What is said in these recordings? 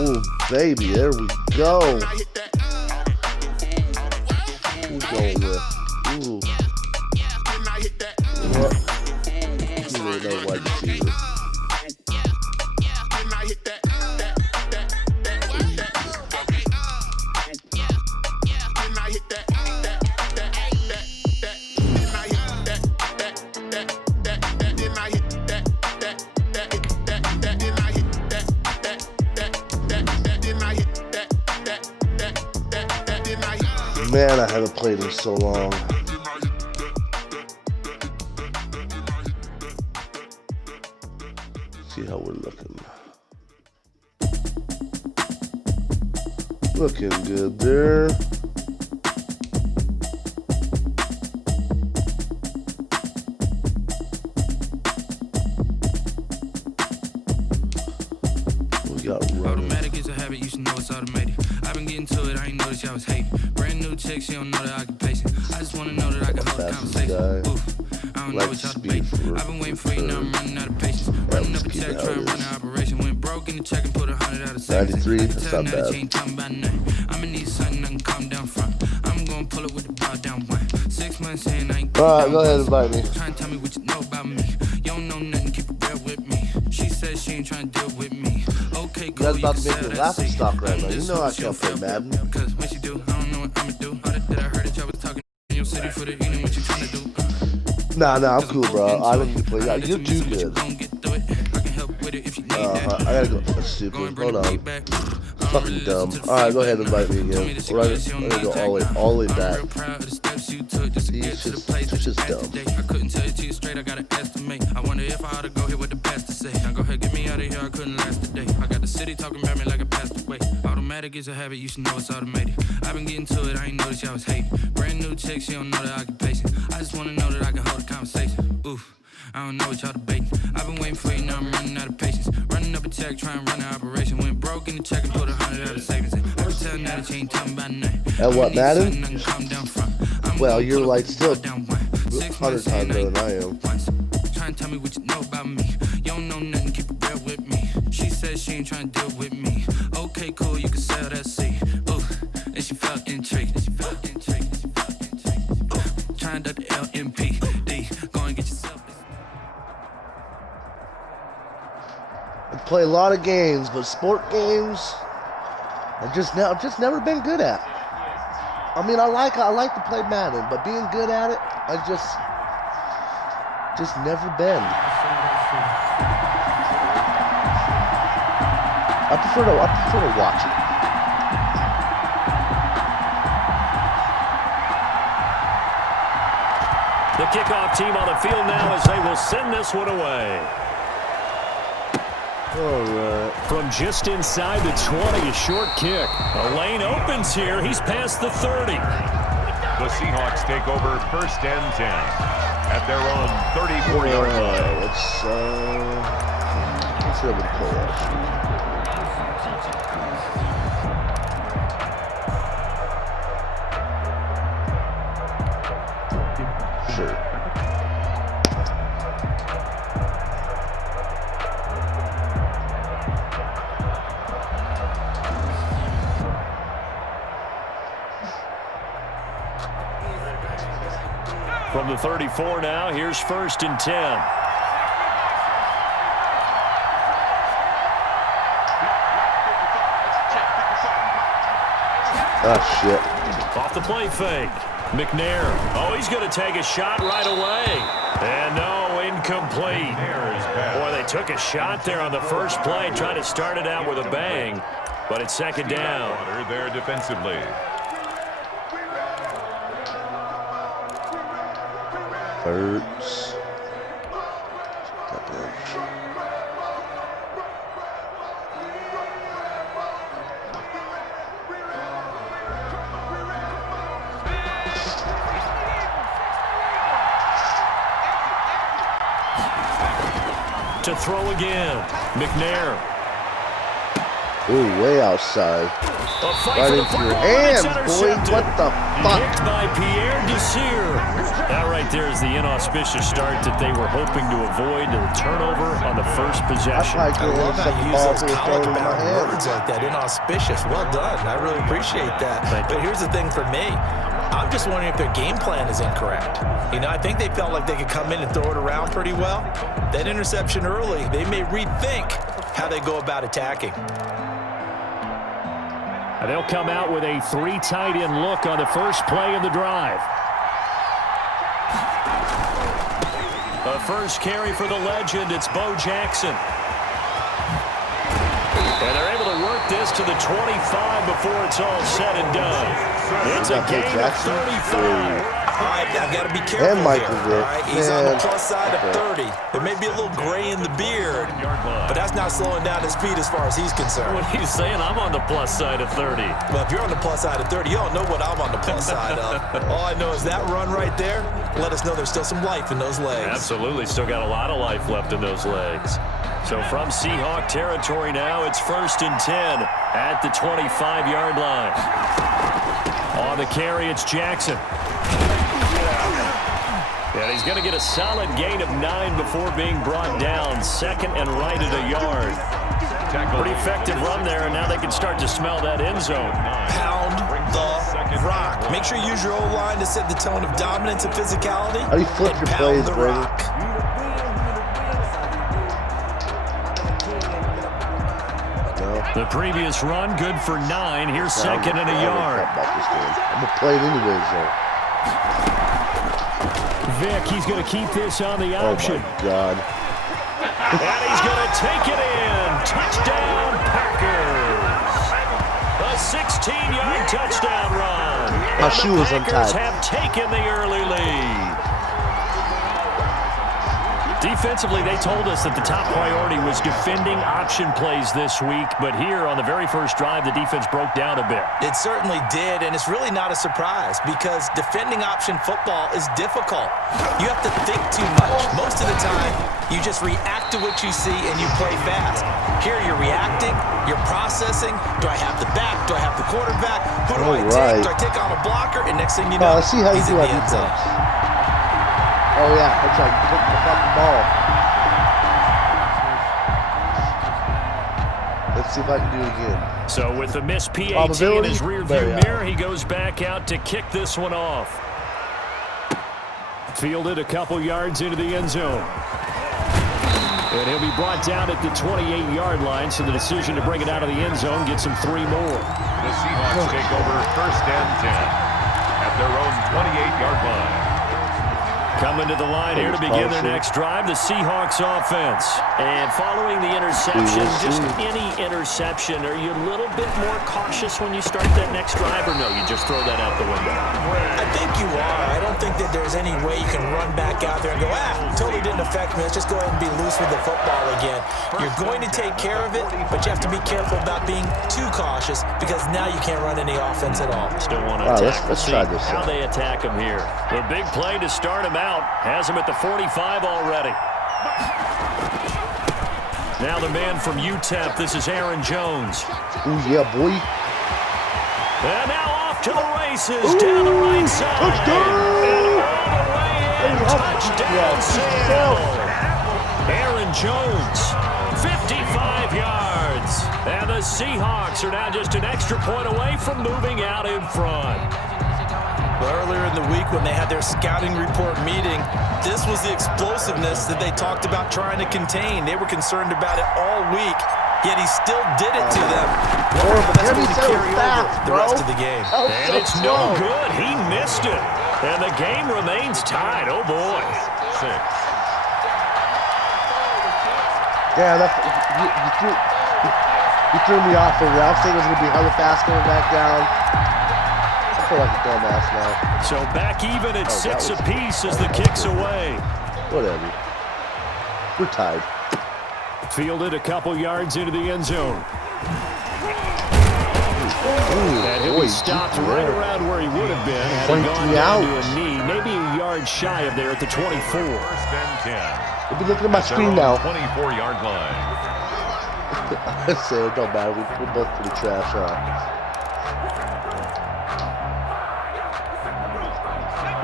Oh, baby, there we go. Who we going with? Ooh. What? Give me another wide receiver. Man, I haven't played in so long. See how we're looking. Looking good there. We got running. Automatic is a habit, you should know it's automated. I've been getting to it, I ain't noticed y'all was hating. Brand new chick, she don't know the occupation. I just wanna know that I can hold a conversation. Oof, I don't know what y'all debating. I've been waiting for you, now I'm running out of patience. Running up a check, trying to run an operation. Went broke in the check and put 100 out of savings. 93, that's not bad. I'm in need something I can calm down from. I'm gonna pull it with the bow down one. 6 months in, I ain't alright, go ahead and invite me. Trying to tell me what you know about me. You don't know nothing, keep it real with me. She said she ain't trying to deal with me. Okay, cool. You guys about to make me laughing stock right now. You know I can't play Madden. Cause when she do, I don't know what I'ma do. All that I heard that y'all was talking in your city for the evening, what you trying to do? Nah, I'm cool, bro. I don't need to play. Yeah, you're too good. I gotta go. That's stupid. Hold on. Fucking dumb. Alright, go ahead and invite me again. I'm gonna go all the way back. He's just dumb. I couldn't tell it to you straight, I gotta estimate. I wonder if I ought to go here with the past to say. Now go ahead, get me out of here, I couldn't last the day. I got the city talking about me like I passed away. Automatic is a habit, you should know it's automated. I've been getting to it, I ain't noticed y'all was hating. Brand new chick, she don't know the occupation. I just wanna know that I can hold a conversation. Oof, I don't know what y'all debating. I've been waiting for you, now I'm running out of patience. Running up a check, trying to run an operation. Went broke in the check and put 100 out of savings. I can tell now that you ain't talking about nothing. At what, Madden? Well, you're like still 100 times better than I am. Trying to tell me what you know about me. You don't know nothing, keep it real with me. She said she ain't trying to deal with me. Okay, cool, you can sell that seed. Ooh, and she felt intrigued. Trying to duck the LMPD. Go and get yourself. I play a lot of games, but sport games, I've just never been good at. I mean, I like to play Madden, but being good at it, I just never been. I prefer to watch it. The kickoff team on the field now as they will send this one away. All right. From just inside the 20, a short kick. A lane opens here. He's past the 30. The Seahawks take over 1st and 10 at their own 34-yard line. Let's see how we play that. Sure. From the 34 now, here's 1st and 10. Oh, shit. Off the play fake. McNair. Oh, he's going to take a shot right away. And no, incomplete. Boy, they took a shot there on the first play, trying to start it out with a bang. But it's 2nd down. There defensively. Hurts. To throw again. McNair. Ooh, way outside. A fight Right for the into your football, hands, and it's boy. intercepted. What the fuck? Kicked by Pierre Desir. That right there is the inauspicious start that they were hoping to avoid, the turnover on the first possession. I love how you use those college in my bound hand. words like that. Inauspicious. Well done. I really appreciate that. But here's the thing for me. I'm just wondering if their game plan is incorrect. You know, I think they felt like they could come in and throw it around pretty well. That interception early, they may rethink how they go about attacking. And they'll come out with a 3 tight end look on the first play of the drive. The first carry for the legend, it's Bo Jackson. And they're able to work this to the 25 before it's all said and done. It's a gain of 35. All right, I've got to be careful And Michael here. did. All right? He's on the plus side of 30. There may be a little gray in the beard, but that's not slowing down his speed as far as he's concerned. What are you saying? I'm on the plus side of 30. Well, if you're on the plus side of 30, you don't know what I'm on the plus side of. All I know is that run right there let us know there's still some life in those legs. Absolutely. Still got a lot of life left in those legs. So from Seahawk territory now, it's 1st and 10 at the 25-yard line. On the carry, it's Jackson. And he's going to get a solid gain of 9 before being brought down. 2nd and right at a yard. Pretty effective run there, and now they can start to smell that end zone. Pound the rock. Make sure you use your O-line to set the tone of dominance and physicality. How do you flip and your pound plays, the Brady? rock. The previous run, good for 9. Here's 2nd and a yard. I'm going to play it anyways, though. Vic, he's going to keep this on the option. Oh, my God. And he's going to take it in. Touchdown, Packers. A 16-yard touchdown run. My shoe was The Packers untied. have taken the early lead. Defensively, they told us that the top priority was defending option plays this week, but here on the very first drive, the defense broke down a bit. It certainly did, and it's really not a surprise because defending option football is difficult. You have to think too much. Most of the time, you just react to what you see and you play fast. Here, you're reacting, you're processing. Do I have the back? Do I have the quarterback? Who do I take? Do I take on a blocker? And next thing you know, Let's see how you he's do in on the end zone. defense. Oh, yeah. That's right. Pick the fucking ball. Let's see if I can do it again. So with the missed PAT in Probability? his rearview Very high. mirror, he goes back out to kick this one off. Fielded a couple yards into the end zone. And he'll be brought down at the 28-yard line, so the decision to bring it out of the end zone gets him 3 more. The Seahawks take over 1st and 10 at their own 28-yard line. Coming to the line here to begin their next drive, the Seahawks offense. And following the interception, just any interception, are you a little bit more cautious when you start that next drive, or no, you just throw that out the window? I think you are. I don't think that there's any way you can run back out there and go, totally didn't affect me. Let's just go ahead and be loose with the football again. You're going to take care of it, but you have to be careful about being too cautious because now you can't run any offense at all. Still want to attack. Let's try this how they attack him here. The big play to start him out. Has him at the 45 already. Now the man from UTEP, this is Aaron Jones. Ooh, yeah, boy. And now off to the races, down the right side. Touchdown! And all the way in, touchdown Seattle. Aaron Jones, 55 yards. And the Seahawks are now just an extra point away from moving out in front. Well, earlier in the week when they had their scouting report meeting, this was the explosiveness that they talked about trying to contain. They were concerned about it all week, yet he still did it to them. That's going to carry over the rest of the game. And it's no good. He missed it. And the game remains tied. Oh, boy. 6. Yeah, you threw me off over there. I was thinking it was going to be hella fast going back down. I feel like a dumbass now. So back even at 6 apiece as the that was kick's good. away. Whatever. We're tied. Fielded a couple yards into the end zone. Ooh, And he'll be stopped right around where he would have been had he gone down to a knee, maybe a yard shy of there at the 24. 1st and 10. We'll be looking at my screen now. 24-yard line. I say it don't matter. We're both pretty trash, huh?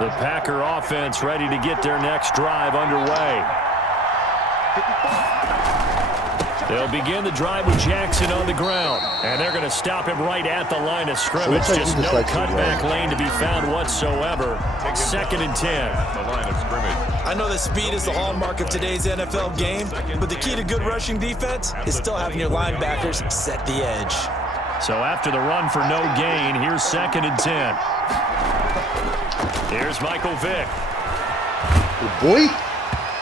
The Packer offense ready to get their next drive underway. They'll begin the drive with Jackson on the ground. And they're going to stop him right at the line of scrimmage. Just no cutback lane to be found whatsoever. 2nd and 10. The line of scrimmage. I know that speed is the hallmark of today's NFL game, but the key to good rushing defense is still having your linebackers set the edge. So after the run for no gain, here's 2nd and 10. Here's Michael Vick. Good boy.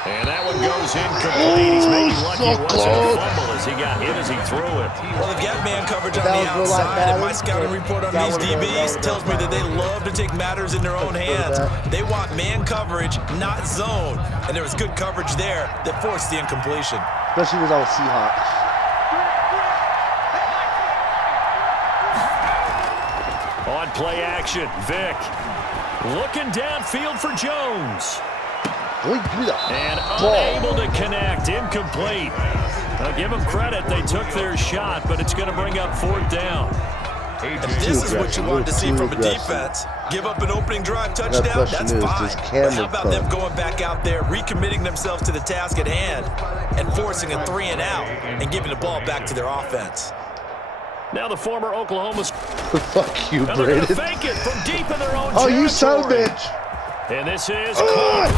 And that one goes incomplete. He's maybe lucky it wasn't a fumble as he got hit as he threw it. Well, they've got man coverage on the outside, and my scouting report on these DBs tells me that they love to take matters in their own hands. They want man coverage, not zone. And there was good coverage there that forced the incompletion. Especially with all Seahawks. On play action, Vick looking downfield for Jones. Boy, give me the And ball. unable to connect, incomplete. I'll give them credit, they took their shot, but it's going to bring up 4th down. And this is what you want to see from a defense. Give up an opening drive touchdown, that's fine. But how about them going back out there, recommitting themselves to the task at hand, and forcing a 3 and out, and giving the ball back to their offense. Now the former Oklahoma... Fuck you, Now they're going to Brandon. fake it from deep in their own Oh, territory. you son of a bitch. And this is caught.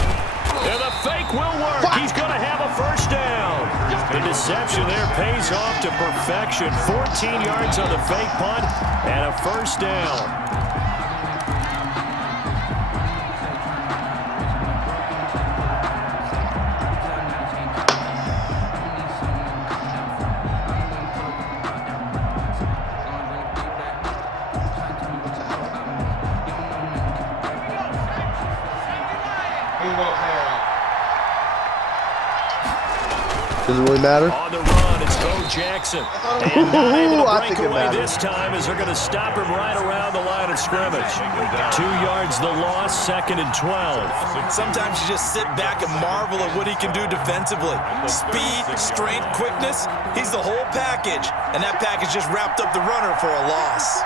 And the fake will work. Fuck. He's going to have a 1st down. The deception there pays off to perfection. 14 yards on the fake punt and a 1st down. Does it really matter? On the run, it's Bo Jackson. And not able I to think break it away matters. this time as they're going to stop him right around the line of scrimmage. 2 yards the loss, 2nd and 12. Sometimes you just sit back and marvel at what he can do defensively. Speed, strength, quickness, he's the whole package. And that package just wrapped up the runner for a loss.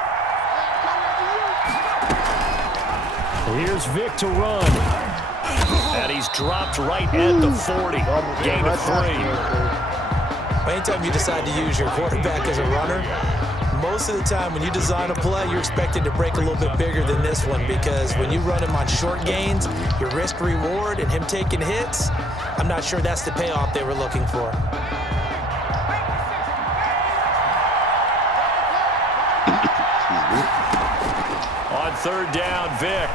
Here's Vick to run. And he's dropped right at the 40. Gain of 3. Anytime you decide to use your quarterback as a runner, most of the time when you design a play, you're expected to break a little bit bigger than this one, because when you run him on short gains, your risk reward and him taking hits, I'm not sure that's the payoff they were looking for. On 3rd down, Vick.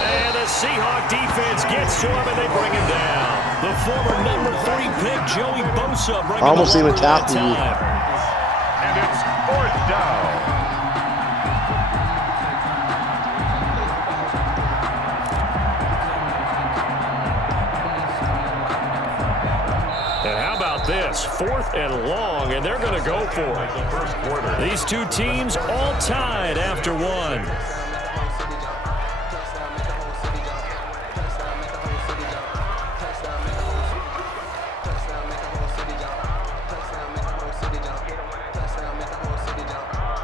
And the Seahawk defense gets to him, and they bring him down. The former number 3 pick, Joey Bosa, bringing I almost him even over that tackled you. time. And it's 4th down. And how about this? 4th and long, and they're going to go for it. The first quarter. These two teams all tied after 1.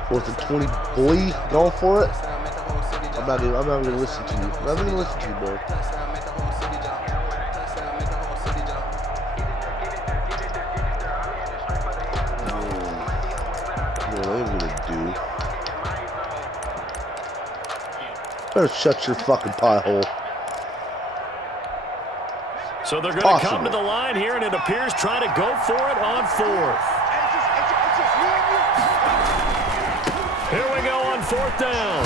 Fourth and 20, boy, going for it. I'm not gonna listen to you. I'm not gonna listen to you, boy. What are you gonna do? Better shut your fucking pie hole. So they're going to come to the line here, and it appears try to go for it on 4th. Here we go on 4th down.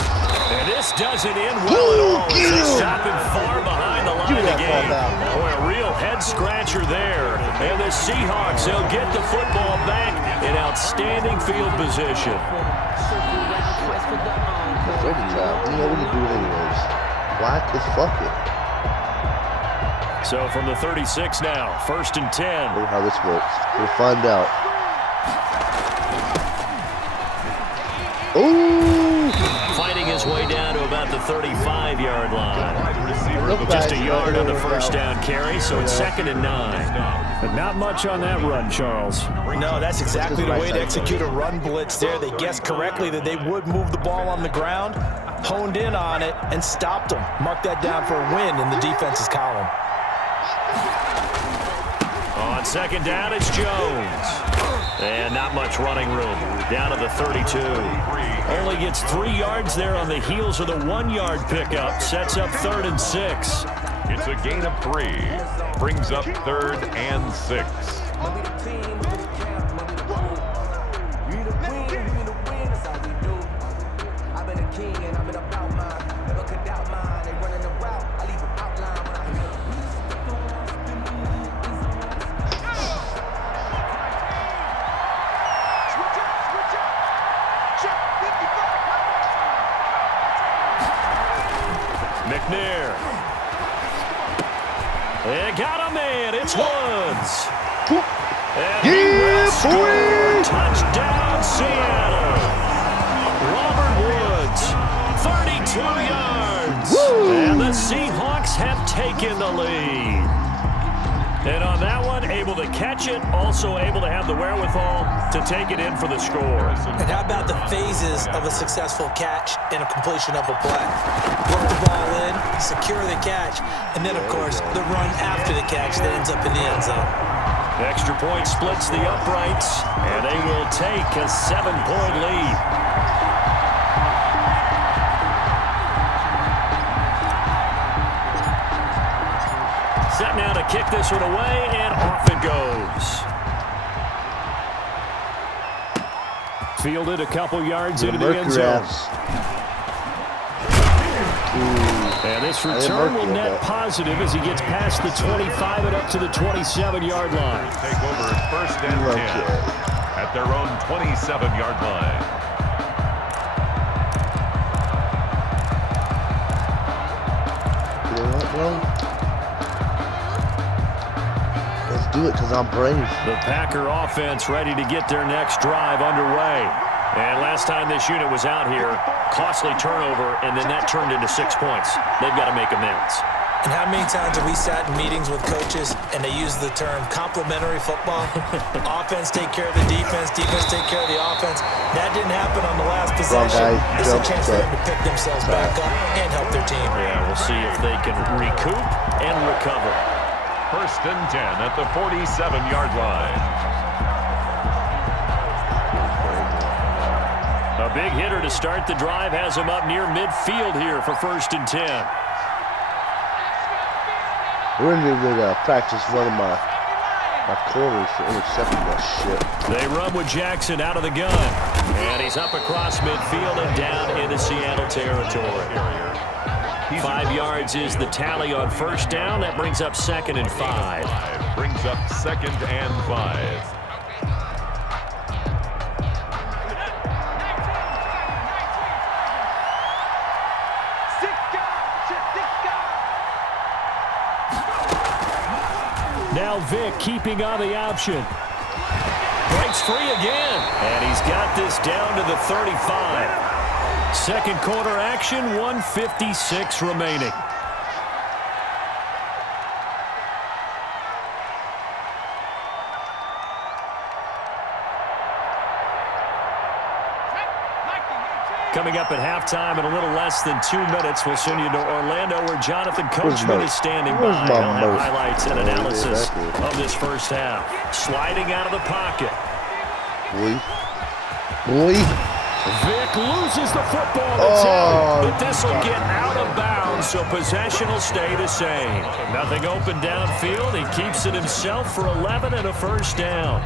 And this doesn't end well at all. As they stop him far behind the line of the game. Boy, a real head-scratcher there. And the Seahawks, they'll get the football back in outstanding field position. Ready job. You know what you do anyways. Black as fuck it. So from the 36 now, 1st and 10. Know how this works. We'll find out. Ooh! Fighting his way down to about the 35-yard line. Wide receiver over the Just a yard on the first down carry, so it's 2nd and 9. But not much on that run, Charles. No, that's exactly the way to execute a run blitz there. They guessed correctly that they would move the ball on the ground, honed in on it, and stopped them. Mark that down for a win in the defense's column. On 2nd down, it's Jones. And not much running room. Down to the 32. Only gets 3 yards there on the heels of the 1-yard pickup. Sets up 3rd and 6. It's a gain of 3. Brings up 3rd and 6. McNair. They got a man. It's Woods. And he will score. Touchdown, Seattle. Robert Woods, 32 yards. And the Seahawks have taken the lead. And on that one, able to catch it, also able to have the wherewithal to take it in for the score. And how about the phases of a successful catch and a completion of a play? Work the ball in, secure the catch, and then, of course, the run after the catch that ends up in the end zone. Extra point splits the uprights, and they will take a 7-point lead. Set now to kick this one away, and off it goes. Fielded a couple yards into the end zone. And this return will net positive as he gets past the 25 and up to the 27-yard line. Take over 1st and 10 at their own 27-yard line. Let's do it because I'm brave. The Packer offense ready to get their next drive underway. And last time this unit was out here, costly turnover, and then that turned into 6 points. They've got to make amends. And how many times have we sat in meetings with coaches and they use the term complementary football? Offense take care of the defense, defense take care of the offense. That didn't happen on the last possession. It's a chance for them to pick themselves back up and help their team. Yeah, we'll see if they can recoup and recover. 1st and 10 at the 47-yard line. A big hitter to start the drive has him up near midfield here for 1st and 10. We're in the practice running my corners for intercepting that shit. They run with Jackson out of the gun. And he's up across midfield and down into Seattle territory. 5 yards is the tally on 1st down. That brings up 2nd and 5. Brings up 2nd and 5. Now Vick keeping on the option. Breaks free again. And he's got this down to the 35. Second quarter action, 1:56 remaining. Coming up at halftime in a little less than 2 minutes, we'll send you to Orlando where Jonathan Coachman is standing by. He'll have highlights and analysis of this first half. Sliding out of the pocket. Vick loses the football. It's out. But this will get out of bounds, so possession will stay the same. Nothing open downfield. He keeps it himself for 11 and a 1st down.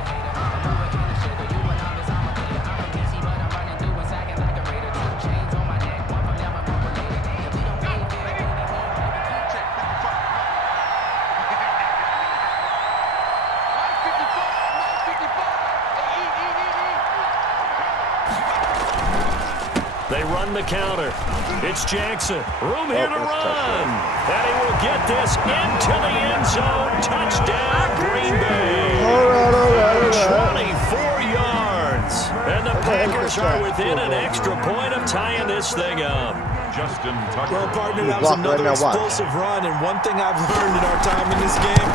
They run the counter. It's Jackson. Room here to run. And he will get this into the end zone. Touchdown, Green Bay. 24 yards. And the Packers are within an extra point of tying this thing up. Justin Tucker. Well, partner, that was another explosive run, and one thing I've learned in our time in this game,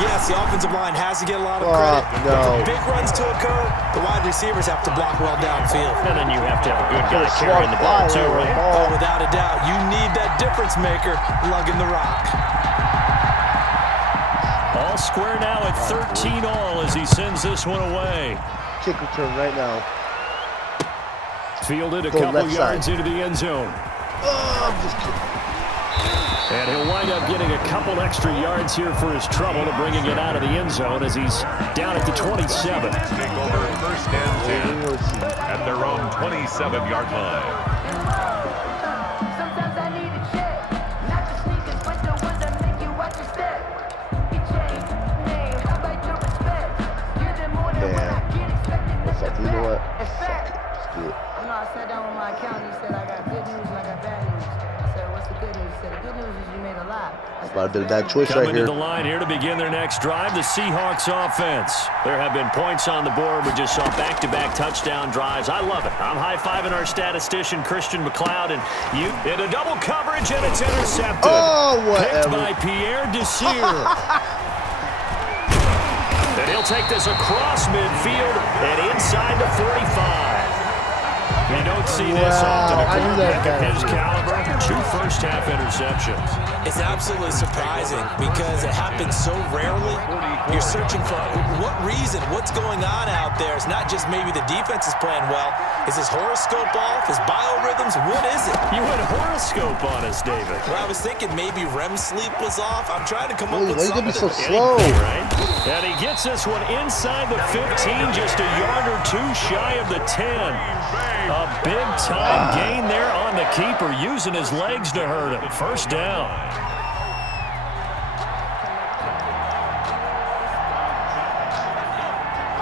yes, the offensive line has to get a lot of credit, but for big runs to occur, the wide receivers have to block well downfield. And then you have to have a good guy carrying the ball too, right? Oh, without a doubt. You need that difference maker lugging the rock. All square now at 13 all as he sends this one away. Kick return right now. Fielded a couple yards into the end zone. Oh, I'm just kidding. And he'll wind up getting a couple extra yards here for his trouble to bringing it out of the end zone as he's down at the 27. Take over first and 10 at their own 27-yard line. Sometimes I need a check, not the sneakers, but the ones that make you watch your step. You change, name, how about your respect? You're the more than what I get expected. That's a You know what? fact. Let's do it. You know, I sat down with my accountant. He said I got good news and I got bad news. I said, what's the good news? He said, the good news is you made a lot. I said, Might have been a bad choice right Coming to here. the line here to begin their next drive, the Seahawks offense. There have been points on the board. We just saw back-to-back touchdown drives. I love it. I'm high-fiving our statistician, Christian McLeod, and you in a double coverage, and it's intercepted. Oh, whatever. Picked by Pierre Desir. And he'll take this across midfield and inside the 45. You don't see this often. A quarterback of his caliber, 2 first-half interceptions. It's absolutely surprising because it happens so rarely. You're searching for what reason, what's going on out there. It's not just maybe the defense is playing well. Is his horoscope off? His biorhythms? What is it? You went horoscope on us, David. Well, I was thinking maybe REM sleep was off. I'm trying to come up with Why you something. gonna be so slow? Right? And he gets this one inside the 15, just a yard or 2 shy of the 10. A big-time gain there on the keeper, using his legs to hurt him. First down.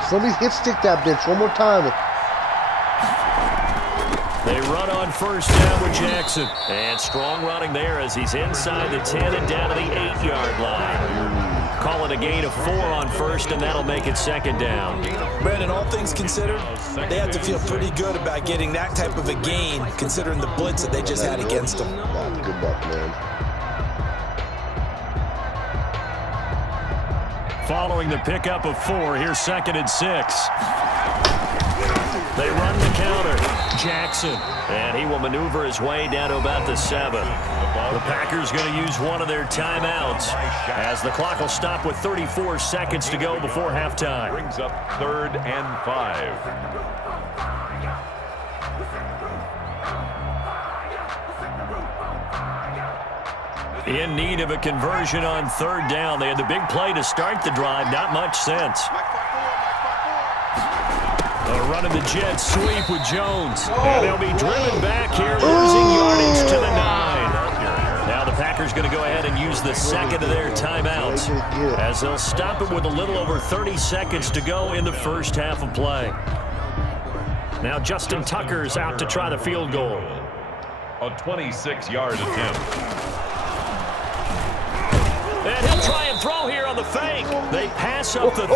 Somebody hit stick that bitch one more time. They run on first down with Jackson. And strong running there as he's inside the 10 and down to the 8-yard line. Call it a gain of 4 on first, and that'll make it second down. Brandon, all things considered, they have to feel pretty good about getting that type of a gain, considering the blitz that they just had against them. Good luck, man. Following the pickup of 4, here's 2nd and 6. They run the counter. Jackson, and he will maneuver his way down to about the 7. The Packers going to use one of their timeouts as the clock will stop with 34 seconds to go before halftime. Brings up 3rd and 5. In need of a conversion on 3rd down. They had the big play to start the drive. Not much sense. Running the jet sweep with Jones. And they'll be driven back here, losing yardage to the 9. Now the Packers going to go ahead and use the second of their timeouts as they'll stop it with a little over 30 seconds to go in the first half of play. Now Justin Tucker's out to try the field goal. A 26-yard attempt. And he'll try and throw here on the fake. They pass up the 3,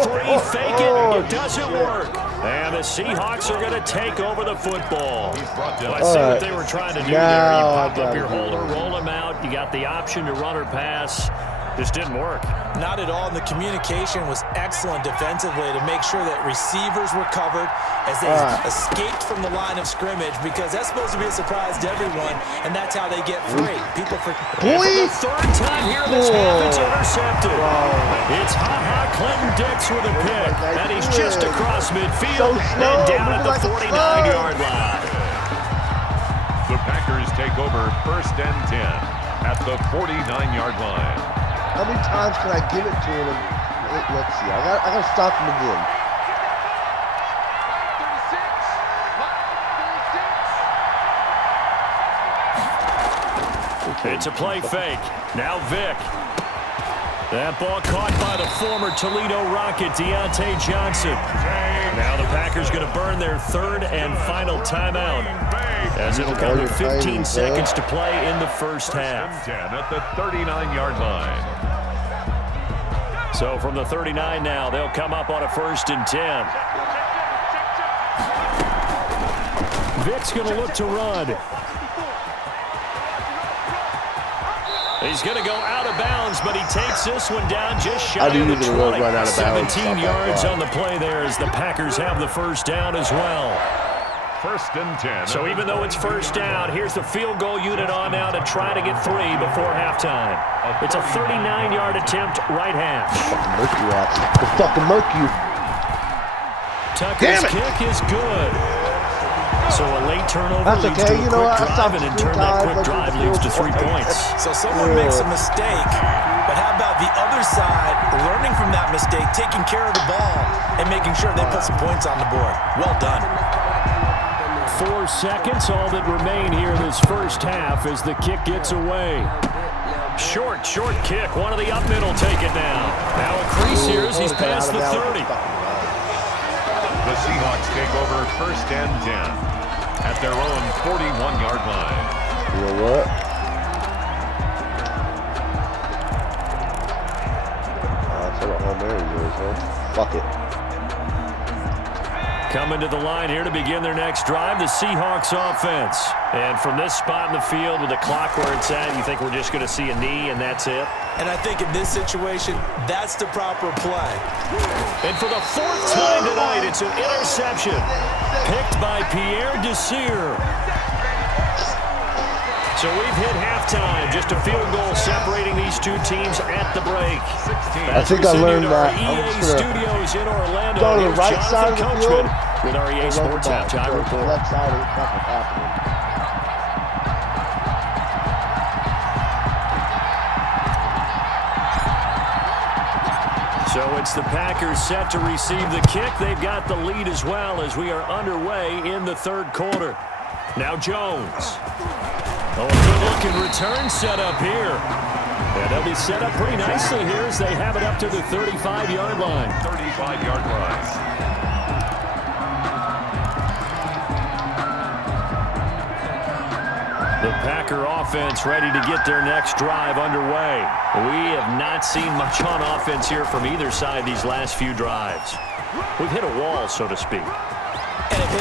fake it. It doesn't work. And the Seahawks are going to take over the football. Well, I see what they were trying to do there. You pop up your holder, roll him out. You got the option to run or pass. Just didn't work. Not at all. And the communication was excellent defensively to make sure that receivers were covered as they escaped from the line of scrimmage, because that's supposed to be a surprise to everyone, and that's how they get free. People for the 3rd time here this half, it's intercepted. It's Ha-Ha Clinton Dix with a pick, and he's just across midfield and down at the 49-yard line. The Packers take over 1st and 10 at the 49-yard line. How many times can I give it to him? Let's see. I gotta stop him again. It's a play fake. Now Vick. That ball caught by the former Toledo Rocket, Deontay Johnson. Now the Packers going to burn their 3rd and final timeout, as it'll come to 15 seconds to play in the first half. 10 at the 39-yard line. So from the 39 now, they'll come up on a 1st and 10. Vic's going to look to run. He's going to go out of bounds, but he takes this one down just shy of the 20. Run out of bounds. 17 yards on the play there as the Packers have the first down as well. 1st and 10. So even though it's first down, here's the field goal unit on now to try to get 3 before halftime. It's a 39-yard attempt right half. Fucking murky rats. The fucking murky. Tucker's kick is good. So a late turnover That's leads okay. to a You know quick what? drive, and in turn that quick drive leads to 3 points. So someone makes a mistake, but how about the other side learning from that mistake, taking care of the ball, and making sure they put some points on the board? Well done. 4 seconds, all that remain here this first half as the kick gets away. Short kick. One of the up middle taken now. Now a crease here as he's past the 30. The Seahawks take over 1st and 10 at their own 41-yard line. You know what? That's what a home area is, huh? Fuck it. Coming to the line here to begin their next drive, the Seahawks offense. And from this spot in the field with the clock where it's at, you think we're just going to see a knee and that's it? And I think in this situation, that's the proper play. And for the 4th time tonight, it's an interception. Picked by Pierre Desir. So we've hit halftime. Just a field goal separating these two teams at the break. I think I learned that. EA Studios in Orlando. Go to the Here's right side of the Jonathan field. Coachman with our EA Sports Halftime Report. Left side of the fucking happening. So it's the Packers set to receive the kick. They've got the lead as well as we are underway in the 3rd quarter. Now Jones. Oh, a good-looking return set up here. And they'll be set up pretty nicely here as they have it up to the 35-yard line. 35-yard line. The Packer offense ready to get their next drive underway. We have not seen much on offense here from either side these last few drives. We've hit a wall, so to speak.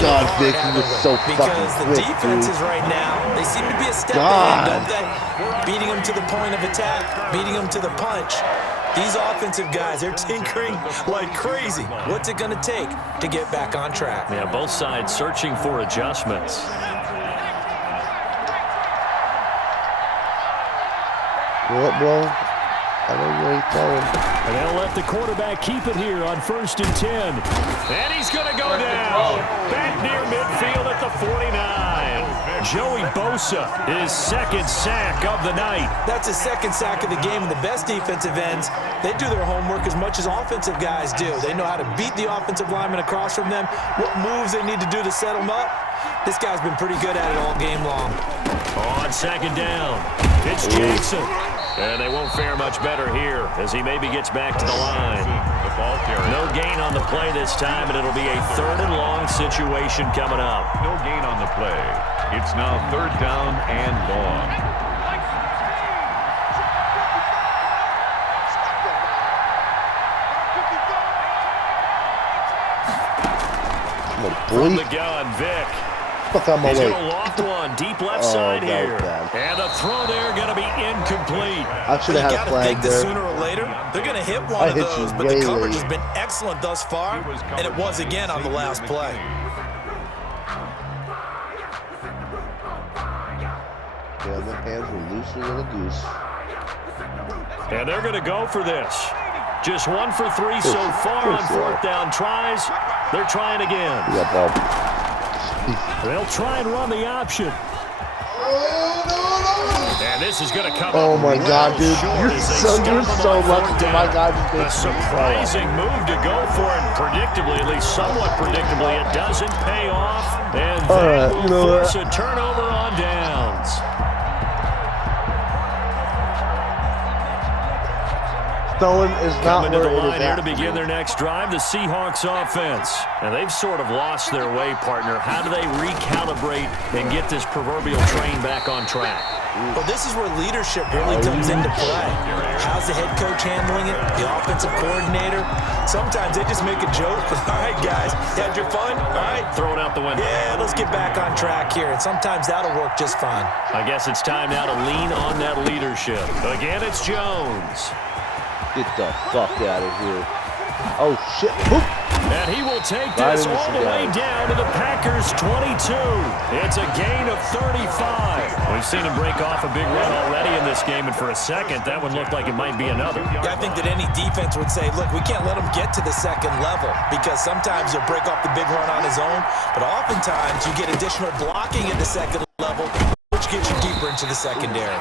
God, Vic, he was so because fucking the quick, defenses dude. right now, they seem to be a step God. ahead, don't they? Beating them to the point of attack, beating them to the punch. These offensive guys, they're tinkering like crazy. What's it going to take to get back on track? Yeah, both sides searching for adjustments. What, bro? I know you ain't throwing. And they'll let the quarterback keep it here on 1st and 10. And he's going to go down. Back near midfield at the 49. Joey Bosa, his 2nd sack of the night. That's his 2nd sack of the game, and the best defensive ends, they do their homework as much as offensive guys do. They know how to beat the offensive lineman across from them, what moves they need to do to set them up. This guy's been pretty good at it all game long. On 2nd down, it's Jackson. And they won't fare much better here as he maybe gets back to the line. The ball carrier. No gain on the play this time, and it'll be a 3rd and long situation coming up. No gain on the play. It's now 3rd down and long. From the gun, Vic. Fuck on my He's way. going to loft one deep left side here. And the throw there going to be incomplete. I should have had a flag think that there. sooner or later, they're going to hit one of those, but the coverage has been excellent thus far, and it was again on the last play. Yeah, the hands were looser than a goose. And they're going to go for this. Just 1 for 3 so far on 4th down tries. They're trying again. Yeah, Bob. They'll try and run the option. And this is going to come Oh up my God, dude. short You're as they so stop him on lucky 4th that my down. guy just A did surprising move to go for it predictably, at least somewhat predictably. It doesn't pay off, and that will force a turnover on downs. Stolen is not Coming to where the it line is here at. to begin their next drive, the Seahawks offense. And they've sort of lost their way, partner. How do they recalibrate and get this proverbial train back on track? Well, this is where leadership really comes into play. How's the head coach handling it? The offensive coordinator? Sometimes they just make a joke. All right, guys, you had your fun? All right. Throw it out the window. Yeah, let's get back on track here, and sometimes that'll work just fine. I guess it's time now to lean on that leadership. Again, it's Jones. Get the fuck out of here. Oh, shit. Boop. And he will take Right this in the all the way guy. down to the Packers' 22. It's a gain of 35. We've seen him break off a big run already in this game, and for a second, that one looked like it might be another. Yeah, I think that any defense would say, look, we can't let him get to the second level because sometimes he'll break off the big run on his own, but oftentimes you get additional blocking at the second level, which gets you deeper into the secondary.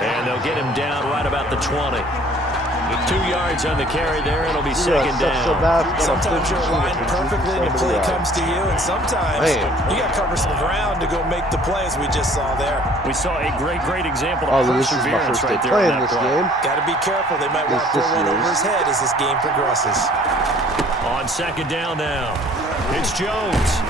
And they'll get him down right about the 20. With 2 yards on the carry there, it'll be second down. Sometimes you're aligned perfectly and the play comes to you, and sometimes you got to cover some ground to go make the play, as we just saw there. We saw a great example Oh, of this is my perseverance first right day there playing on that this play. game. Got to be careful. They might want to throw one over his head as this game progresses. On second down now, it's Jones.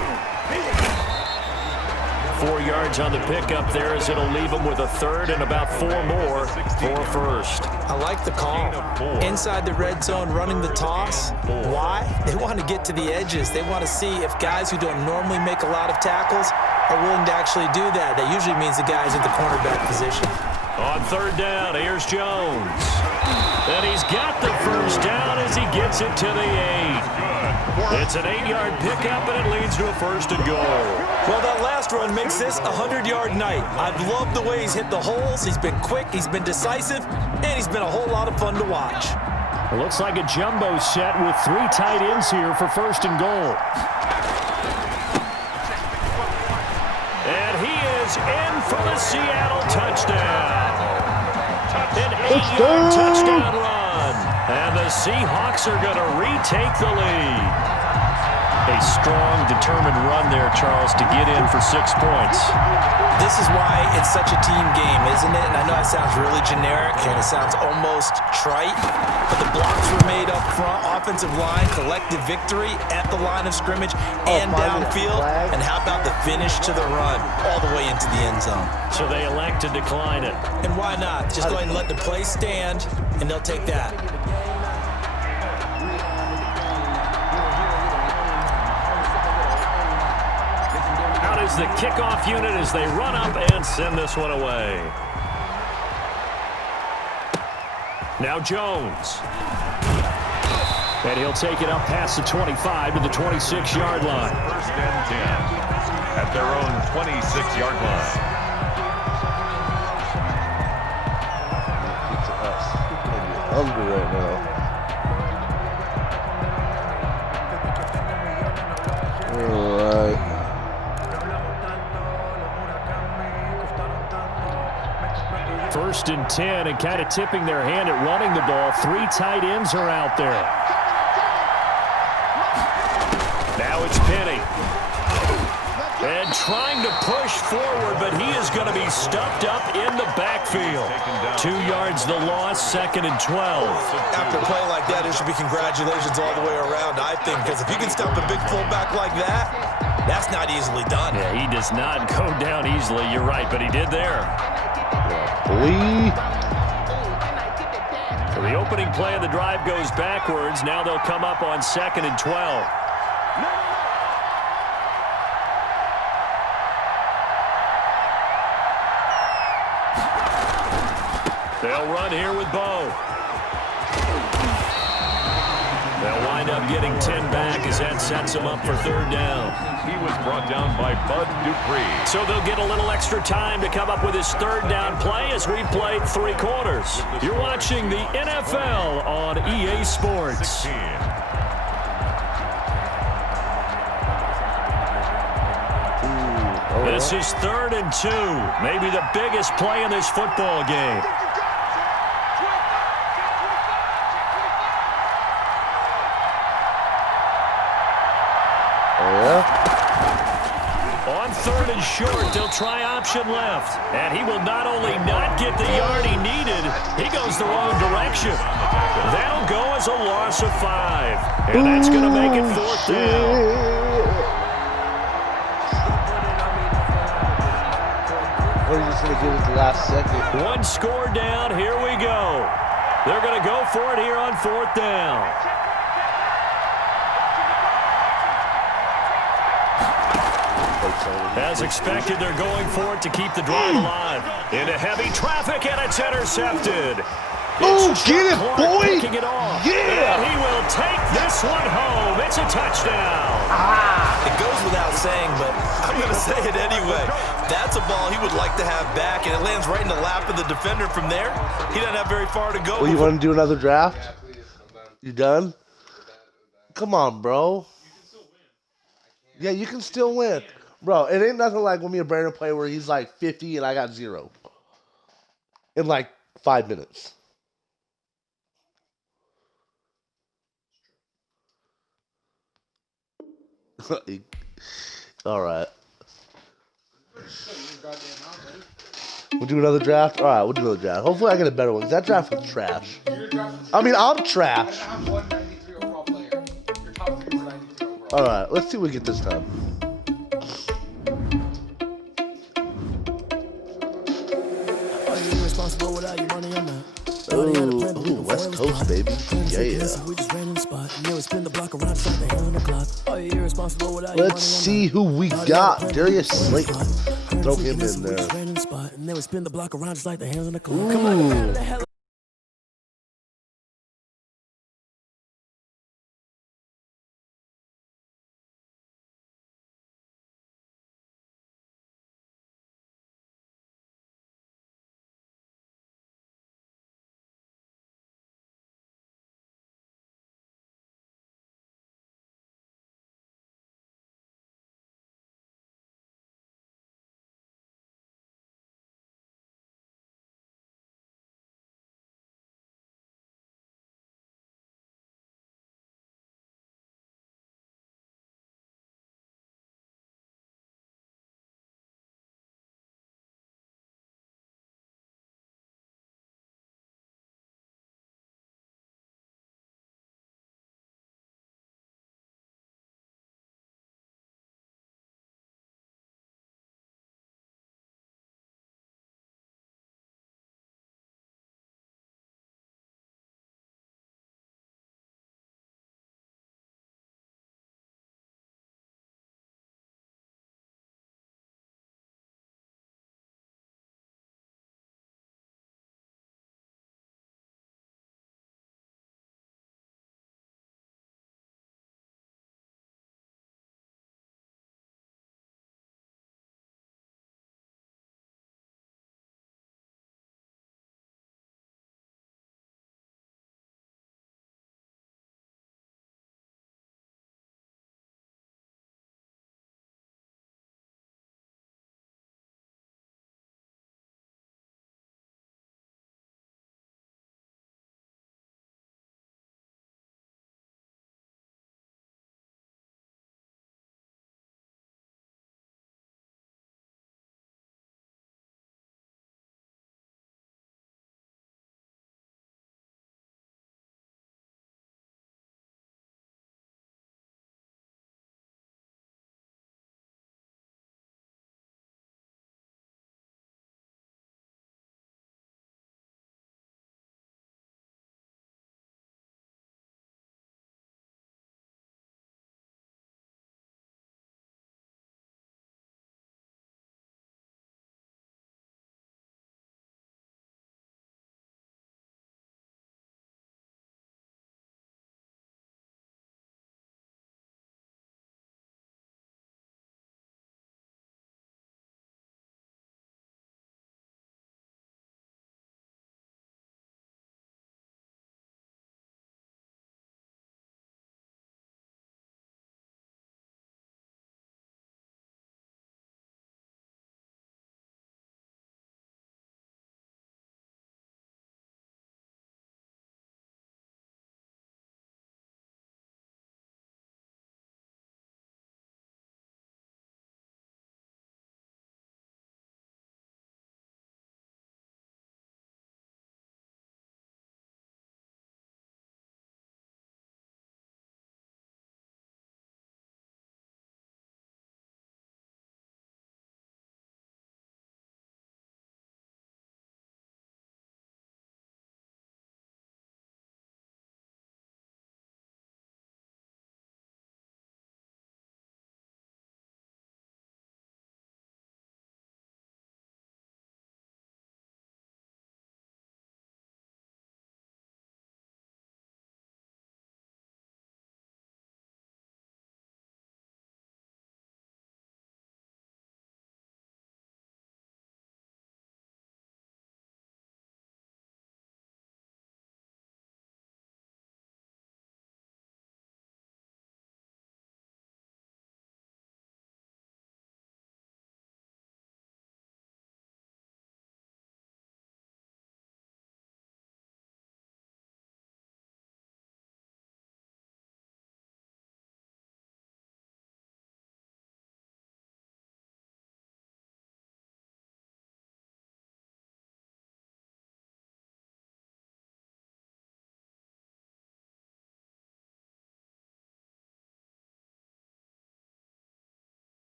4 yards on the pickup there as it'll leave him with a third and about 4 more for first. I like the call. Inside the red zone, running the toss. Why? They want to get to the edges. They want to see if guys who don't normally make a lot of tackles are willing to actually do that. That usually means the guy's at the cornerback position. On third down, here's Jones. And he's got the first down as he gets it to the 8. It's an 8-yard pickup, and it leads to a first and goal. Well, that last run makes this a 100-yard night. I've loved the way he's hit the holes. He's been quick, he's been decisive, and he's been a whole lot of fun to watch. It looks like a jumbo set with 3 tight ends here for first and goal. And he is in for the Seattle touchdown. An 8-yard touchdown run. And the Seahawks are going to retake the lead. A strong, determined run there, Charles, to get in for 6 points. This is why it's such a team game, isn't it? And I know it sounds really generic and it sounds almost trite, but the blocks were made up front, offensive line, collective victory at the line of scrimmage and downfield. And how about the finish to the run all the way into the end zone? So they elect to decline it. And why not? Just go ahead and let the play stand, and they'll take that. Is the kickoff unit as they run up and send this one away. Now Jones. And he'll take it up past the 25 to the 26-yard line. First and 10 at their own 26-yard line. It's hungry right now. First and 10, and kind of tipping their hand at running the ball. 3 tight ends are out there. Now it's Penny. And trying to push forward, but he is going to be stuffed up in the backfield. 2 yards the loss, second and 12. After a play like that, there should be congratulations all the way around, I think, because if you can stop a big fullback like that, that's not easily done. Yeah, he does not go down easily. You're right, but he did there. So the opening play of the drive goes backwards. Now they'll come up on second and 12. They'll run here with Bo. They'll wind up getting 10 back as that sets them up for third down. He was brought down by Bud Dupree. So they'll get a little extra time to come up with his third down play as we played 3 quarters. You're watching the NFL on EA Sports. 16. This is third and 2. Maybe the biggest play in this football game. On third and short, they'll try option left. And he will not only not get the yard he needed, he goes the wrong direction. That'll go as a loss of 5. And that's going to make it fourth down. Or are you just going to give it the last second? 1 score down. Here we go. They're going to go for it here on fourth down. As expected, they're going for it to keep the drive alive. Into heavy traffic, and it's intercepted. Oh, get it, boy! Picking it off. Yeah! And he will take this one home. It's a touchdown. It goes without saying, but I'm going to say it anyway. That's a ball he would like to have back, and it lands right in the lap of the defender from there. He doesn't have very far to go. Well, you want to do another draft? You done? Come on, bro. Yeah, you can still win. Bro, it ain't nothing like when me and Brandon play where he's like 50 and I got 0. In like 5 minutes. All right. We'll do another draft? All right, we'll do another draft. Hopefully I get a better one. 'Cause that draft was trash. I mean, I'm trash. All right, let's see what we get this time. Ooh, West Coast, baby. Yeah. Let's see who we got. Darius Slayton. Throw him in there. Ooh.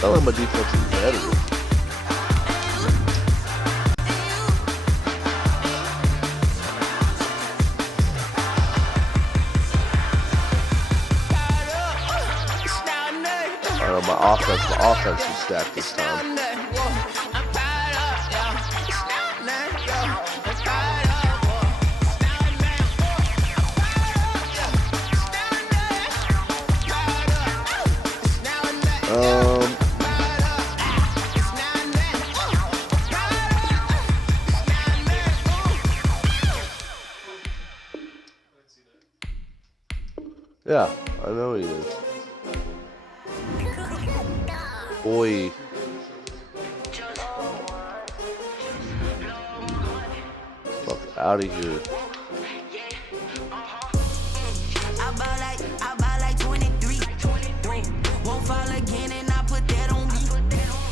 felt like my defense is better. I don't know, my offense is stacked this time. Yeah, I know he is. Boy. Fuck out of here. I buy like 23. Won't fall again and I put that on me.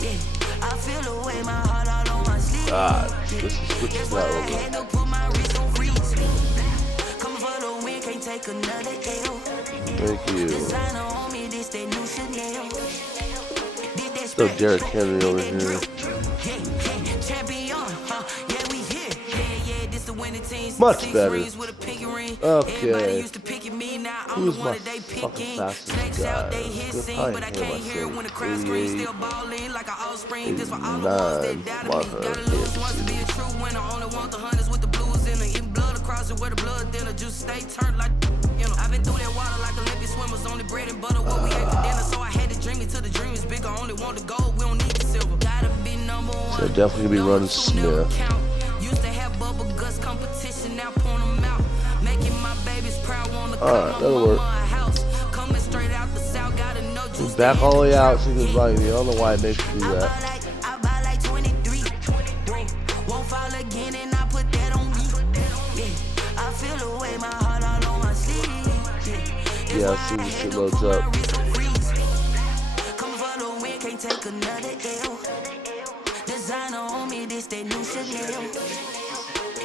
Yeah, I feel away my heart all on my sleeve. God, this is not I over. had to put my wrist on freeze. Coming for the win, can't take another L. Thank you. Designer on me, this that new Chanel. So Derrick Henry over here. Champion, yeah, we here. Yeah, this the winning team. Much better. Okay. Okay. Used to pick me, now I'm Who's the my one that they fucking picking. fastest Snakes guy? out, they hit Good scene, height but I here, can't hear it when the crowd 88, screams. Still balling like an offspring. This for all the ones that doubted me. Gotta lose once to be a true winner. Only want the hunters with the blues in it. Eating blood across it where the blood dinner. Juice stay turned like, you know. I've been through that water like Olympic swimmers. Only bread and butter what we ate for dinner. So I had to dream it till the dream is bigger. Only want the gold, we don't need the silver. Gotta be number one. So definitely gonna be running Smith. Used to have bubble guts competition, now point them out. Making my babies proud, wanna All right, that'll work. house. Coming straight out the south, gotta know He's back all the way out, so he can run. I don't know why it makes you do that. I buy like 23. Won't fall again and I put that on me. Yeah, I feel away my heart all on my sleeve. Yeah, as soon as shit loads up. Coming for the win, can't take another L. Designer on me, this that new Chanel.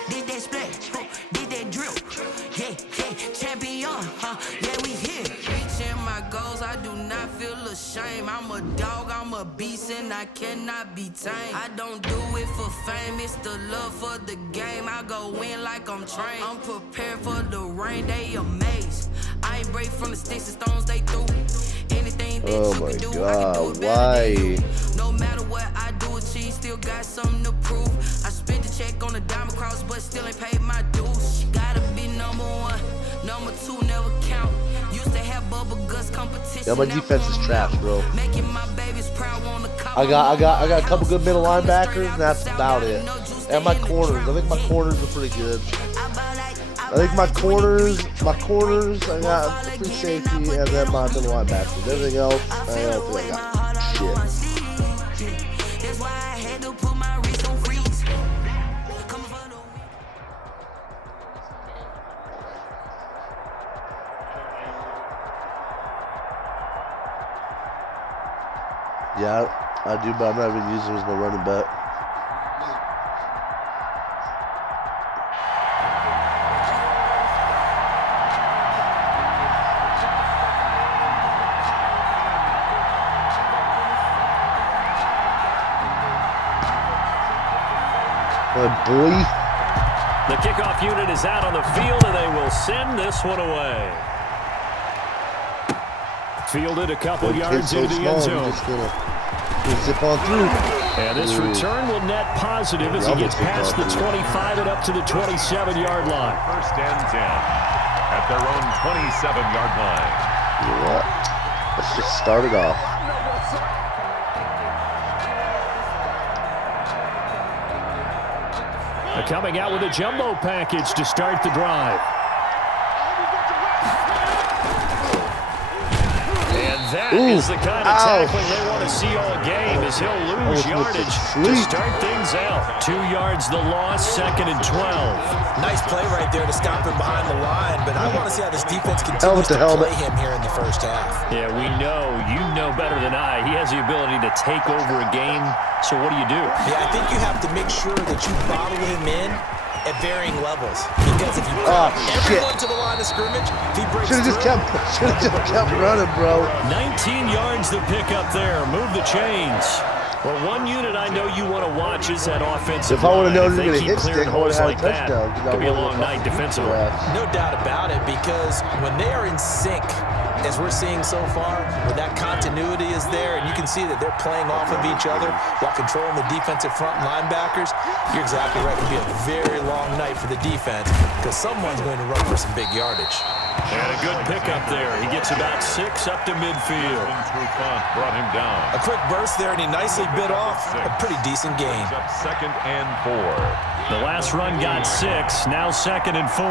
Did that splash, did that drill. Yeah, champion, yeah, we here. Reaching my goals, I do not feel ashamed. I'm a dog, I'm a beast, and I cannot be tamed. I don't do it for fame, it's the love for the game. I go in like I'm trained. I'm prepared for the rain, they amazed. I ain't break from the sticks and stones they threw. Anything that Oh you my can do, God, I can do it better than you. why? No matter what I do, achieve, still got something to prove. I spent the check on the diamond cross, but still ain't paid my dues. Gotta be number one, number two never count. Used to have bubble guts competition. Yeah, my defense is trash, bro. Making my babies proud on the cover. I got a couple good middle linebackers, and that's about it. And my corners, I think my corners are pretty good. I think my corners, I got free safety, and then my middle linebackers. Everything else, I don't think I got shit. That's why I had to put my wrist on freeze. Yeah, I do, but I'm not even using him as my running back. Boy. The kickoff unit is out on the field, and they will send this one away. Fielded a couple yards into the end zone. Just gonna zip on through. And this return will net positive as he gets past the 25 and up to the 27-yard line. First and 10 at their own 27-yard line. You know what? Let's just start it off. Coming out with a jumbo package to start the drive. And that is the kind of tackling they want to see all game, as he'll lose yardage to start things out. 2 yards the loss, 2nd and 12. Nice play right there to stop him behind the line, but I want to see how this defense continues to play him here in the first half. Yeah, we know, you know better than I, he has the ability to take over a game, so what do you do? Yeah, I think you have to make sure that you bottle him in at varying levels. Because if you put everyone to the line of scrimmage, if he breaks Should have just kept running, bro. 19 yards to pick up there. Move the chains. Well, one unit I know you want to watch is that offensive If I would have known line. he was If going to they keep hit clearing stick, I would holes have like had a that, touchdown. could be a long night defensively. No doubt about it, because when they are in sync, as we're seeing so far, where that continuity is there, and you can see that they're playing off of each other while controlling the defensive front linebackers, you're exactly right. It could be a very long night for the defense because someone's going to run for some big yardage. And a good pickup there. He gets about 6 up to midfield. Brought him down. A quick burst there, and he nicely bit off a pretty decent gain. Up 2nd and 4. The last run got 6. Now 2nd and 4.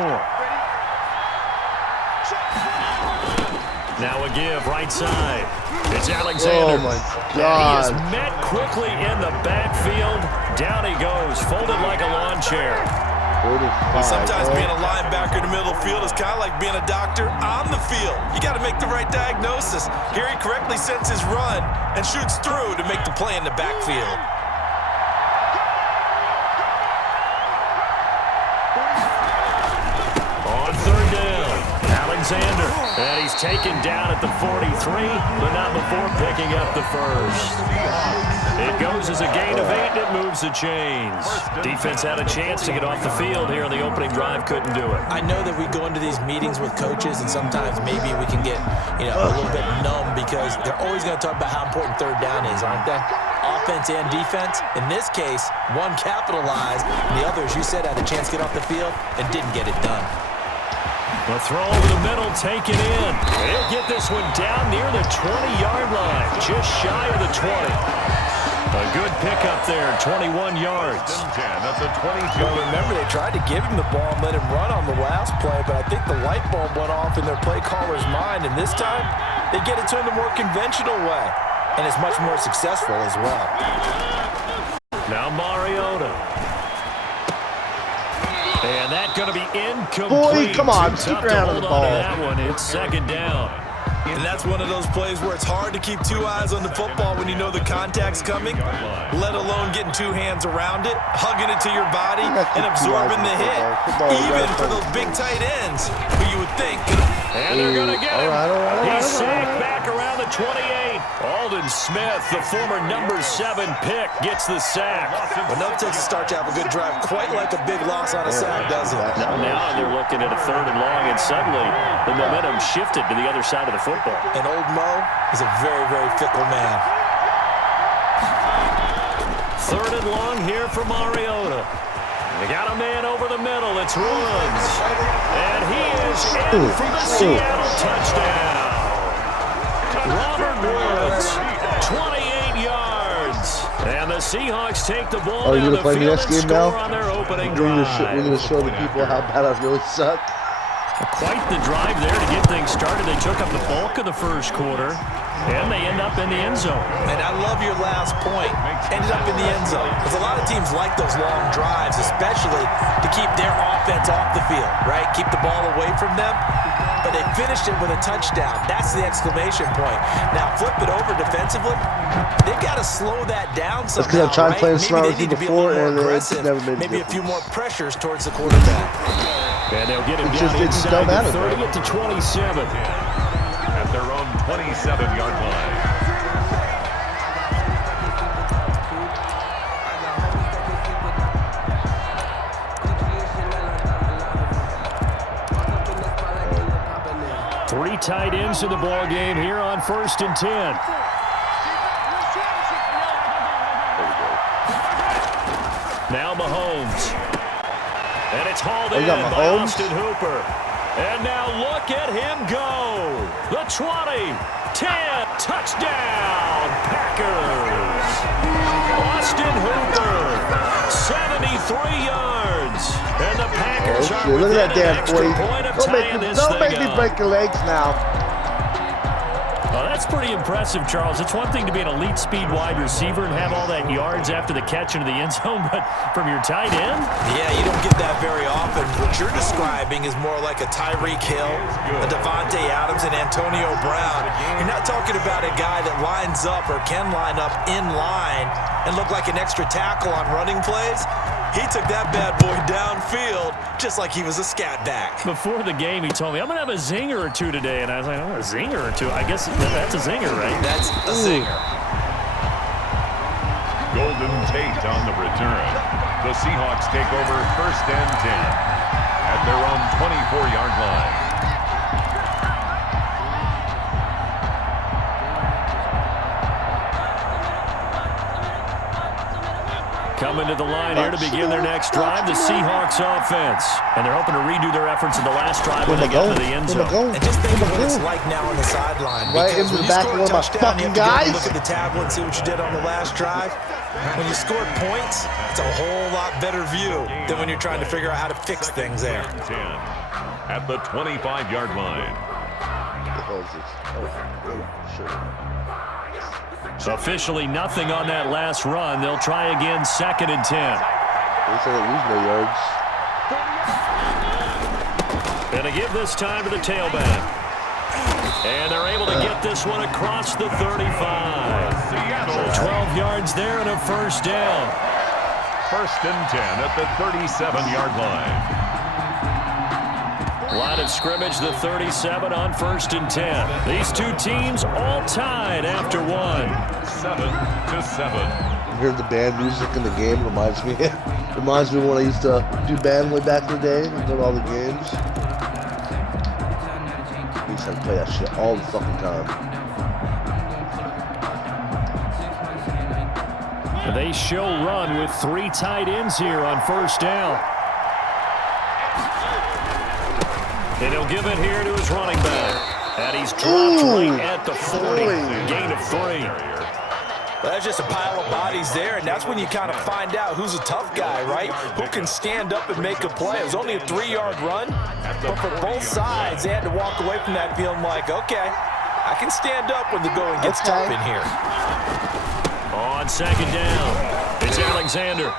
Now a give, right side. It's Alexander. Oh, my God. And he is met quickly in the backfield. Down he goes, folded like a lawn chair. 45, Sometimes bro. being a linebacker in the middle of the field is kind of like being a doctor on the field. You got to make the right diagnosis. Here he correctly sets his run and shoots through to make the play in the backfield. On 3rd down, Alexander. And he's taken down at the 43, but not before picking up the first. It goes as a gain of 8, and it moves the chains. Defense had a chance to get off the field here on the opening drive, couldn't do it. I know that we go into these meetings with coaches, and sometimes maybe we can get, a little bit numb because they're always going to talk about how important 3rd down is, aren't they? Offense and defense. In this case, one capitalized, and the other, as you said, had a chance to get off the field and didn't get it done. The throw over the middle, taken in. He'll get this one down near the 20-yard line, just shy of the 20. A good pickup there, 21 yards. That's a 22. Well, remember, they tried to give him the ball and let him run on the last play, but I think the light bulb went off in their play caller's mind, and this time they get it to him the more conventional way, and it's much more successful as well. Now Mariota. And that's going to be incomplete. Boy, come on, Too keep tough your to hand on hold the on to ball. that one. It's 2nd down. And that's one of those plays where it's hard to keep 2 eyes on the football when you know the contact's coming, let alone getting 2 hands around it, hugging it to your body, and absorbing the hit, even for those big tight ends who you would think. And they're going to get him. All right. He's sacked back around the 28. Alden Smith, the former number 7 pick, gets the sack. Enough takes a start to have a good drive, quite like a big loss on a sack, doesn't it? Now they're looking at a 3rd and long, and suddenly the momentum shifted to the other side of the football. And old Mo is a very, very fickle man. 3rd and long here for Mariota. They got a man over the middle. It's Woods. And he is in for the Seattle touchdown. Robert Woods, 28 yards. And the Seahawks take the ball Are you down going to play the the field next and game score now? on their opening We're drive. going to show the people how bad I really suck. Quite the drive there to get things started. They took up the bulk of the first quarter, and they end up in the end zone. And I love your last point. Ended up in the end zone. Because a lot of teams like those long drives, especially to keep their offense off the field, right? Keep the ball away from them. But they finished it with a touchdown. That's the exclamation point. Now flip it over defensively. They've got to slow that down somehow. That's because I've tried playing smart with Maybe you they need to be a little before, more and aggressive. it's never been Maybe a different. few more pressures towards the quarterback. And they'll get him It down just inside don't the matter, 30 bro. at the 27. At their own 27-yard line. Three tight ends in the ball game here on 1st and 10. Now Mahomes. And it's hauled in got by Mahomes? Austin Hooper. And now look at him go. The 20, 10, touchdown, Packers. Austin Hooper, 73 yards. And the Packers are Look within at that damn an extra boy. point of Don't tying this make thing me up. break your legs now. Well, that's pretty impressive, Charles. It's one thing to be an elite speed wide receiver and have all that yards after the catch into the end zone, but from your tight end? Yeah, you don't get that very often. What you're describing is more like a Tyreek Hill, a Devontae Adams, and Antonio Brown. You're not talking about a guy that lines up or can line up in line and look like an extra tackle on running plays. He took that bad boy downfield just like he was a scat back. Before the game, he told me, I'm going to have a zinger or two today. And I was like, oh, a zinger or two? I guess that's a zinger, right? That's a zinger. Golden Tate on the return. The Seahawks take over 1st and 10 at their own 24-yard line. Coming to the line here to begin their next drive, the Seahawks offense. And they're hoping to redo their efforts in the last drive when they get to the end zone. And just think of what it's like now on the sideline. Right Because into when the you back score of a one of my touchdown, you have to go fucking and look guys. at the tablet and see what you did on the last drive. When you score points, it's a whole lot better view than when you're trying to figure out how to fix things there. 10 at the 25-yard line. So officially nothing on that last run. They'll try again 2nd and 10. They said they lose no yards. Gonna give this time to the tailback. And they're able to get this one across the 35. 12 yards there and a first down. 1st and 10 at the 37-yard line. Line of scrimmage, the 37 on 1st and 10. These two teams all tied after one. 7-7. Hear the band music in the game reminds me of when I used to do band way back in the day and go to all the games. I used to play that shit all the fucking time. They show run with 3 tight ends here on 1st down. And he'll give it here to his running back. And he's dropped right at the 40. Gain of 3. Well, that's just a pile of bodies there, and that's when you kind of find out who's a tough guy, right? Who can stand up and make a play. It was only a 3-yard run, but for both sides, they had to walk away from that feeling like, okay, I can stand up when the going gets tough in here. On 2nd down, it's Alexander.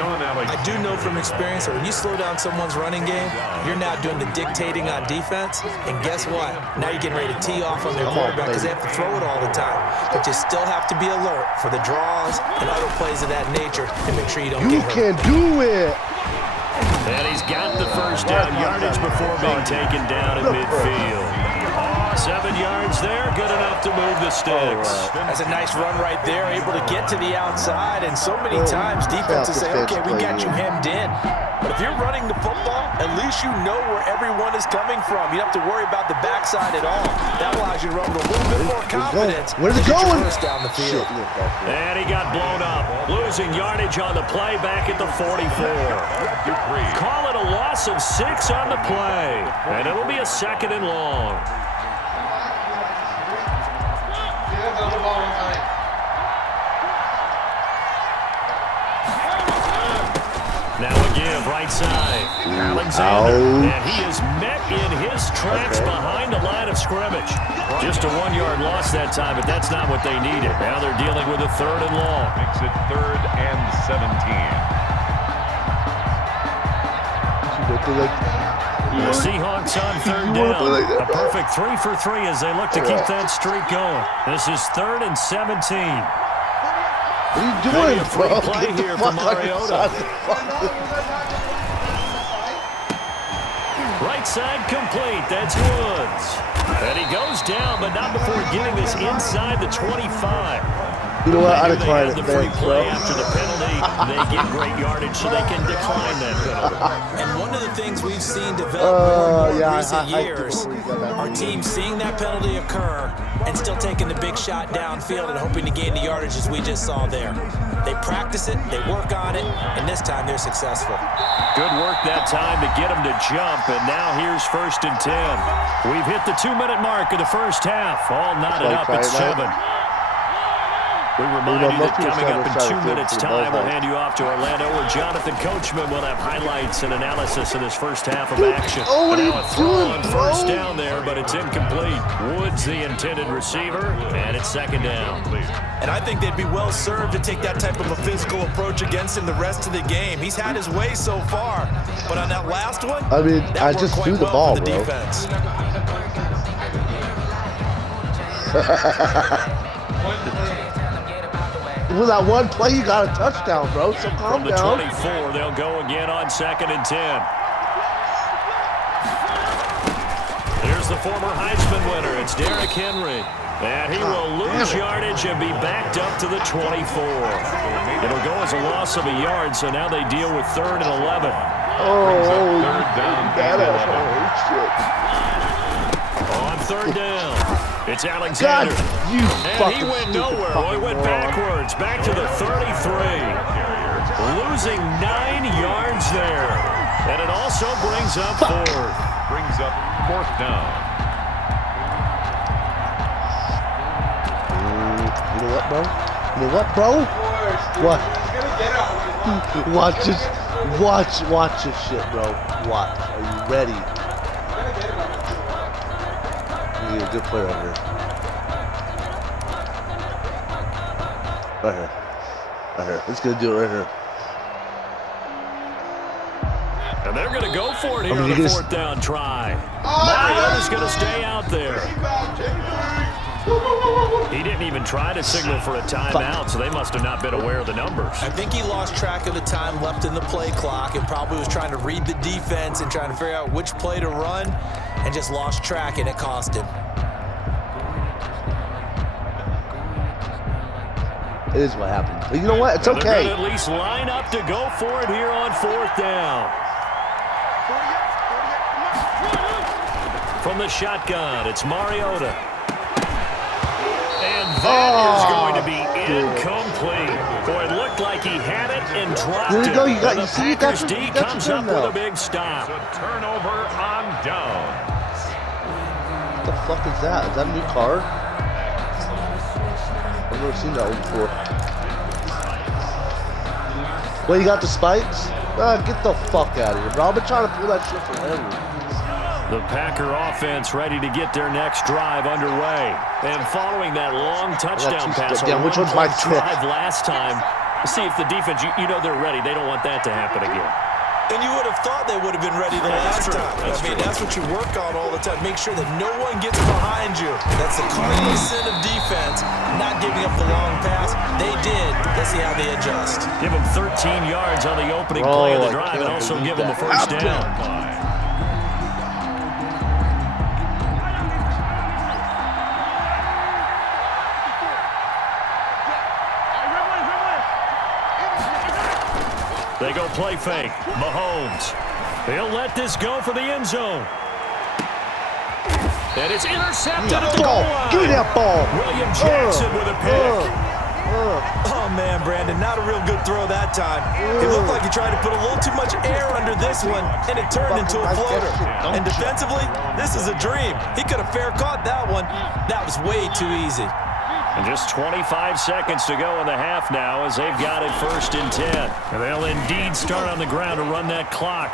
I do know from experience that when you slow down someone's running game, you're now doing the dictating on defense, and guess what? Now you're getting ready to tee off on their quarterback because they have to throw it all the time. But you still have to be alert for the draws and other plays of that nature and make sure you don't get hurt. You can do it! And he's got the first down yardage before being taken down at midfield. 7 yards there, good enough to move the sticks. That's a nice run right there, able to get to the outside, and so many times defenses say, okay, we got you hemmed in. But if you're running the football, at least you know where everyone is coming from. You don't have to worry about the backside at all. That allows you to run with a little bit more confidence. Where's it going? Down the field. And he got blown up, losing yardage on the play back at the 44. Call it a loss of 6 on the play, and it'll be a 2nd and long. Now again, right side, Alexander, and he is met in his tracks behind the line of scrimmage. Just a 1-yard loss that time, but that's not what they needed. Now they're dealing with a 3rd and long. Makes it 3rd and 17. The Seahawks on 3rd down. A perfect 3 for 3 as they look to keep that streak going. This is 3rd and 17. What are you doing, Maybe a free bro? play here for Mariota. Right side complete. That's Woods. And he goes down, but not before getting this inside the 25. You know what? I decline it. The free Thanks, play bro. after the penalty. They get great yardage, so they can decline that penalty. And one of the things we've seen develop more in recent I years are teams seeing that penalty occur and still taking the big shot downfield and hoping to gain the yardage as we just saw there. They practice it, they work on it, and this time they're successful. Good work that time to get him to jump, and now here's 1st and 10. We've hit the 2-minute mark of the first half. All knotted up at 7. We remind you that coming up in 2 minutes' time, we'll hand you off to Orlando, where Jonathan Coachman will have highlights and analysis of this first half of action. Oh, what are you now a throw doing, on bro? 1st down there, but it's incomplete. Woods, the intended receiver, and it's 2nd down. And I think they'd be well served to take that type of a physical approach against him the rest of the game. He's had his way so far, but on that last one, I mean, that I worked just quite threw the well ball, for the bro. defense. With that one play, you got a touchdown, bro. So calm From the down. 24, they'll go again on 2nd and 10. Here's the former Heisman winner. It's Derrick Henry. And he will lose yardage and be backed up to the 24. It'll go as a loss of a yard, so now they deal with 3rd and 11. Oh, Third down. On 3rd down, it's Alexander. God, you And fucking he went stupid nowhere. fucking He went moron. backwards, back to the 33. Losing 9 yards there. And it also brings up 4th. Brings up 4th down. You know what, bro? You know what, bro? What? Watch this. Watch this shit, bro. Watch. Are you ready? You need a good player right here. Right here. Right here. Let's go do it right here. And they're going to go for it here I mean, on a 4th down try. Mariota's going to stay out there. He didn't even try to signal for a timeout, so they must have not been aware of the numbers. I think he lost track of the time left in the play clock and probably was trying to read the defense and trying to figure out which play to run and just lost track, and it cost him. It is what happened. But you know what? It's They're okay. going to at least line up to go for it here on 4th down. From the shotgun, it's Mariota. And that is going to be incomplete. Boy, it looked like he had it and dropped There you go. it. You got. And You the see, you got Packers your. D You got comes your up turn with now. a big stop. It's a turnover on down. What the fuck is that? Is that a new car? I've never seen that one before. Well, you got the spikes? Get the fuck out of here, bro. I've been trying to pull that shit forever. The Packer offense ready to get their next drive underway. And following that long touchdown pass on which one's my drive last time, see if the defense, you know they're ready. They don't want that to happen again. And you would have thought they would have been ready the last time. That's what you work on all the time. Make sure that no one gets behind you. That's the cardinal sin of defense, not giving up the long pass. They did. Let's see how they adjust. Give them 13 yards on the opening play of the drive and also give them a first down. They go play fake. Mahomes. He'll let this go for the end zone. And it's intercepted at the goal line. Give me that ball. William Jackson with a pick. Oh, man, Brandon, not a real good throw that time. It looked like he tried to put a little too much air under this one, and it turned into a floater. And defensively, this is a dream. He could have fair caught that one. That was way too easy. And just 25 seconds to go in the half now as they've got it 1st and 10. And they'll indeed start on the ground to run that clock.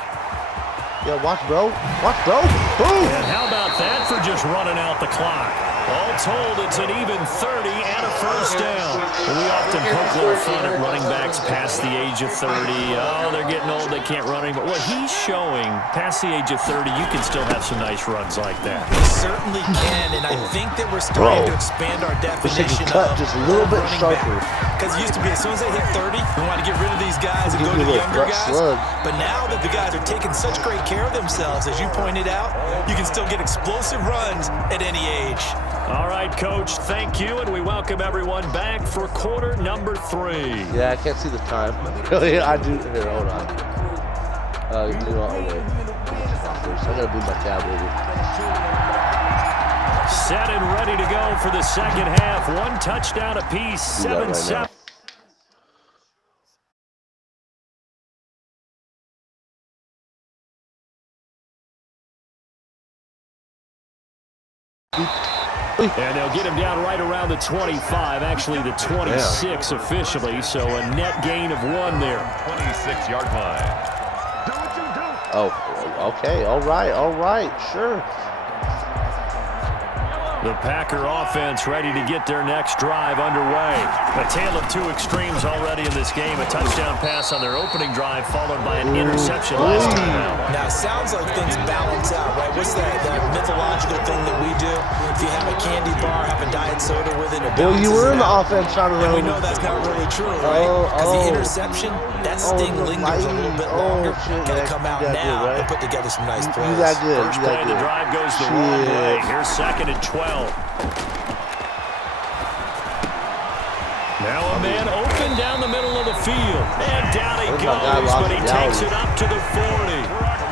Yeah, watch, bro. Watch, bro. Boom. And how about that for just running out the clock? All told, it's an even 30 and a first down. And we often poke a little fun at running backs past the age of 30. Oh, they're getting old, they can't run anymore. What he's showing, past the age of 30, you can still have some nice runs like that. We certainly can, and I think that we're starting to expand our definition cut of just a little bit running sharper. Because it used to be as soon as they hit 30, we want to get rid of these guys and go to the younger guys. But now that the guys are taking such great care of themselves, as you pointed out, you can still get explosive runs at any age. All right, Coach, thank you, and we welcome everyone back for quarter number 3. Yeah, I can't see the time. Really, I do. Here, hold on. You know, oh, wait. I gotta move my tab over. Set and ready to go for the second half. 1 touchdown apiece, 7-7. And they'll get him down right around the 25, actually the 26 officially, so a net gain of 1 there. 26-yard line. Oh, okay. All right. Sure. The Packer offense ready to get their next drive underway. A tale of two extremes already in this game. A touchdown pass on their opening drive followed by an interception last time out. Now, it sounds like things balance out, right? What's that mythological thing that we do? If you have a candy bar, have a diet soda with it, Well, you were in the offense trying to run. And we know that's not really true, right? Because the interception, that sting lingers a little bit longer. Got to come out now and put together some nice plays. You got good. First play of the drive goes the wrong way. Here's 2nd and 12. Now a man open down the middle of the field. And down he goes, but he takes it up to the 40.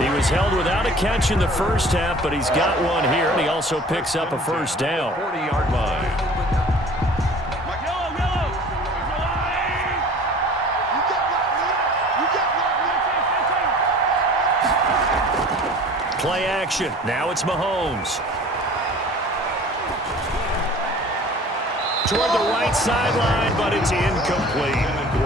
He was held without a catch in the first half, but he's got one here, and he also picks up a first down. 40-yard line. Play action. Now it's Mahomes. Toward the right sideline, but it's incomplete.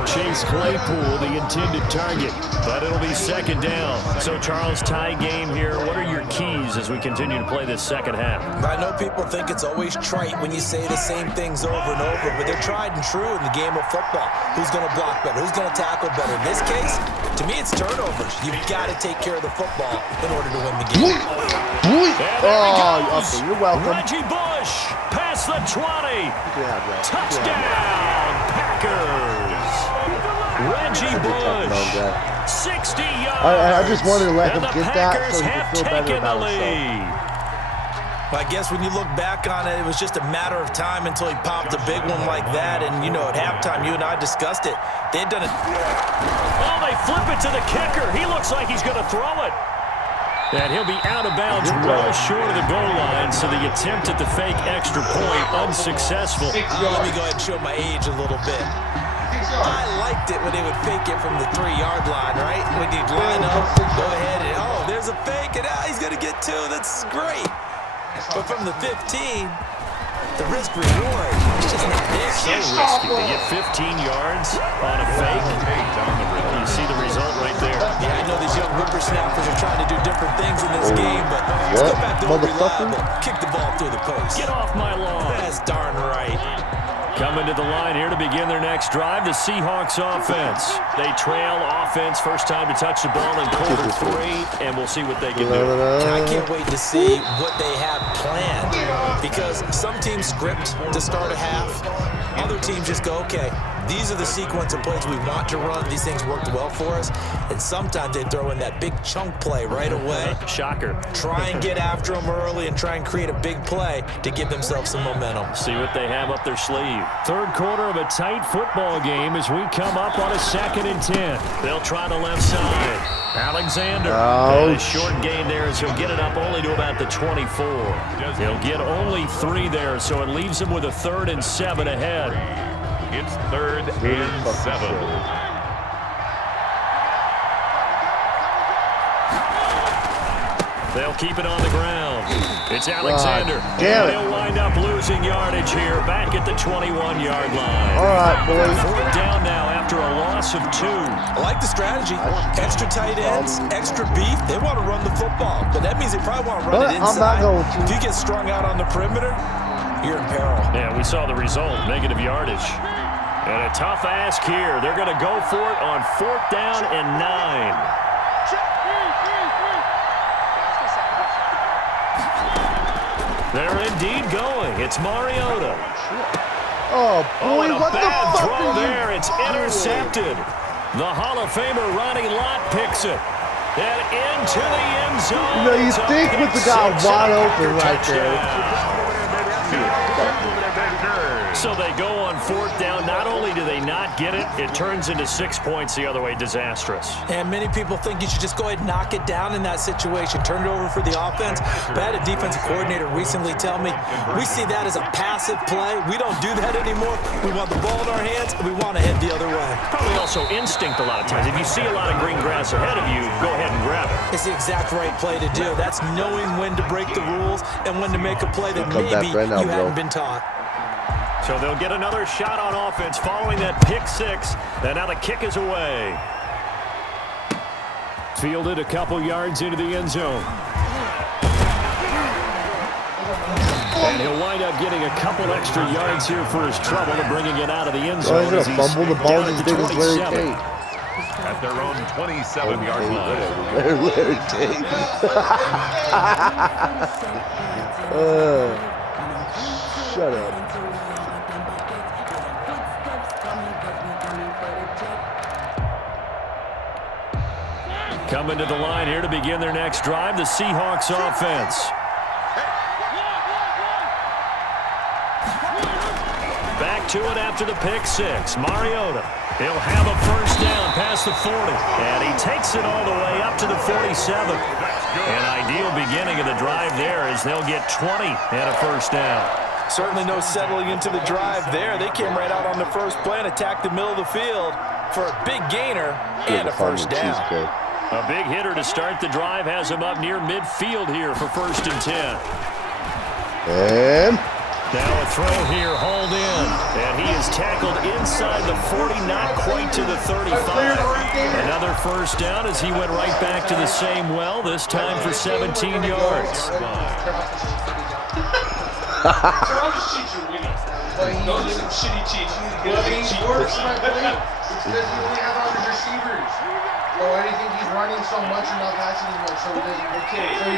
Chase Claypool, the intended target, but it'll be 2nd down. So, Charles, tie game here. What are your keys as we continue to play this second half? I know people think it's always trite when you say the same things over and over, but they're tried and true in the game of football. Who's going to block better? Who's going to tackle better? In this case, to me, it's turnovers. You've got to take care of the football in order to win the game. Oh, you're welcome. Reggie Bush past the 20. Touchdown, Packers. Reggie Bush, 60 yards. I just wanted to let him get that so he have could feel better taken the about lead. I guess when you look back on it, it was just a matter of time until he popped a big one like that. And, you know, at halftime, you and I discussed it. They had done it. Oh, they flip it to the kicker. He looks like he's going to throw it. And he'll be out of bounds well short of the goal line, so the attempt at the fake extra point unsuccessful. Let me go ahead and show my age a little bit. I liked it when they would fake it from the 3-yard line, right? When you'd line up, go ahead and, oh, there's a fake, and he's going to get 2. That's great. But from the 15, the risk reward is just not there. So risky to get 15 yards on a fake. You see the result right there. Yeah, I know these young whippersnappers are trying to do different things in this game, but let's go back to what reliable. Kick the ball through the post. Get off my lawn. That's darn right. Coming to the line here to begin their next drive, the Seahawks offense. They trail offense, first time to touch the ball in quarter 3, and we'll see what they can do. And I can't wait to see what they have planned, because some teams script to start a half. Other teams just go, okay, these are the sequence of plays we want to run. These things worked well for us. And sometimes they throw in that big chunk play right away. Shocker. Try and get after them early and try and create a big play to give themselves some momentum. See what they have up their sleeve. Third quarter of a tight football game as we come up on a 2nd and 10. They'll try the left side. Alexander. And a short gain there as he'll get it up only to about the 24. He'll get only 3 there, so it leaves him with a 3rd and 7 ahead. It's 3rd and 7. They'll keep it on the ground. It's Alexander. Damn it. He'll wind up losing yardage here back at the 21-yard line. All right, boys. 4th down now after a loss of 2. I like the strategy. Extra tight ends, extra beef. They want to run the football, but that means they probably want to run it inside. I'm not going to. If you get strung out on the perimeter, you're in peril. Yeah, we saw the result, negative yardage. And a tough ask here. They're going to go for it on 4th down and 9. They're indeed going. It's Mariota. Oh, boy, and a what the bad fuck throw are you there. It's intercepted. The Hall of Famer Ronnie Lott picks it. And into the end zone. You know, you think with the guy wide open right there. So they go on 4th down. Not only do they not get it, it turns into 6 points the other way. Disastrous. And many people think you should just go ahead and knock it down in that situation. Turn it over for the offense. But I had a defensive coordinator recently tell me, we see that as a passive play. We don't do that anymore. We want the ball in our hands, and we want to head the other way. Probably also instinct a lot of times. If you see a lot of green grass ahead of you, go ahead and grab it. It's the exact right play to do. That's knowing when to break the rules and when to make a play that maybe you hadn't been taught. So they'll get another shot on offense following that pick 6. And now the kick is away. Fielded a couple yards into the end zone. And he'll wind up getting a couple extra yards here for his trouble and bringing it out of the end Oh, zone. he's going to fumble the ball as big as Larry Tate. At their own 27-yard line. Larry Tate. Shut up. Coming to the line here to begin their next drive, the Seahawks offense. Back to it after the pick six. Mariota. He'll have a first down past the 40. And he takes it all the way up to the 47. An ideal beginning of the drive there as they'll get 20 and a first down. Certainly no settling into the drive there. They came right out on the first play and attacked the middle of the field for a big gainer and a first down. A big hitter to start the drive has him up near midfield here for 1st and 10. And now a throw here, hauled in. And he is tackled inside the 40, not quite to the 35. Another first down as he went right back to the same well, this time for 17 yards. Those are some shitty cheats. He works my play because he only has all his receivers. So anything he's running so much and not passing as much, so he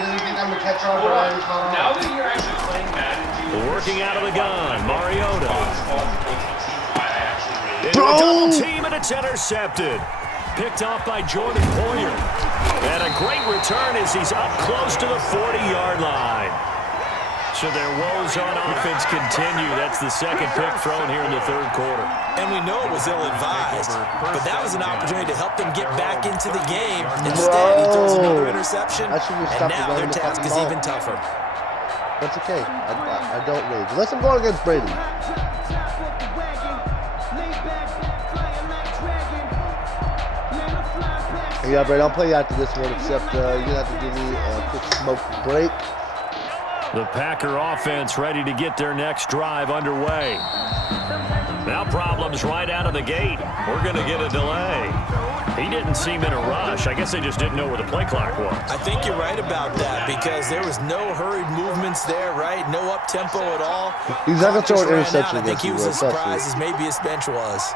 doesn't think I'm a catch-all. Now that you're actually playing Madden, working out of the gun, Mariota. Bro! Into a double team and it's intercepted. Picked off by Jordan Poyer. And a great return as he's up close to the 40-yard line. So their woes on offense continue. That's the second pick thrown here in the third quarter. And we know it was ill-advised, but that was an opportunity to help them get back into the game. Instead, he throws another interception, and now their task is even tougher. That's okay. I don't rage. Unless I'm going against Brady. Yeah, Brady, I'll play you after this one, except you're going to have to give me a quick smoke break. The Packer offense ready to get their next drive underway. Now problems right out of the gate. We're going to get a delay. He didn't seem in a rush. I guess they just didn't know where the play clock was. I think you're right about that because there was no hurried movements there, right? No up-tempo at all. He's not going to throw an interception. I think he was as surprised as maybe his bench was.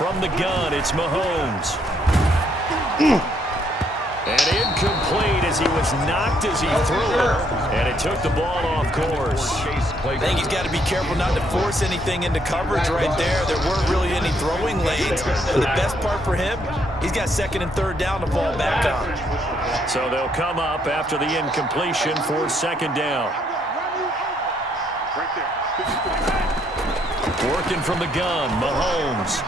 From the gun, it's Mahomes. And incomplete as he was knocked as he threw it. And it took the ball off course. I think he's got to be careful not to force anything into coverage right there. There weren't really any throwing lanes. But the best part for him, he's got 2nd and 3rd down to fall back on. So they'll come up after the incompletion for 2nd down. Working from the gun, Mahomes.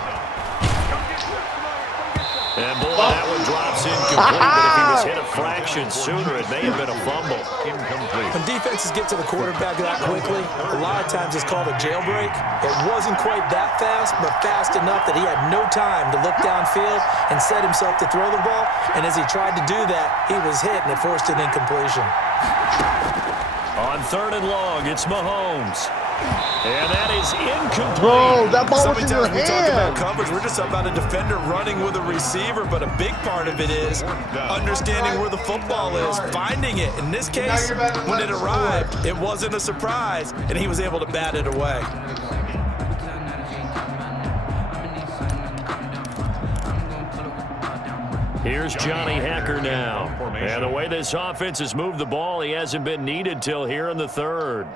And boy, that one drops incomplete, but if he was hit a fraction sooner, it may have been a fumble. Incomplete. When defenses get to the quarterback that quickly, a lot of times it's called a jailbreak. It wasn't quite that fast, but fast enough that he had no time to look downfield and set himself to throw the ball. And as he tried to do that, he was hit and it forced an incompletion. On 3rd and long, it's Mahomes. And that is incomplete. Bro, that ball was in your we talk about hand. coverage. We're just about a defender running with a receiver, but a big part of it is understanding where the football is, finding it. In this case, when it arrived, it wasn't a surprise, and he was able to bat it away. Here's Johnny Hacker now. And the way this offense has moved the ball, he hasn't been needed till here in the 3rd.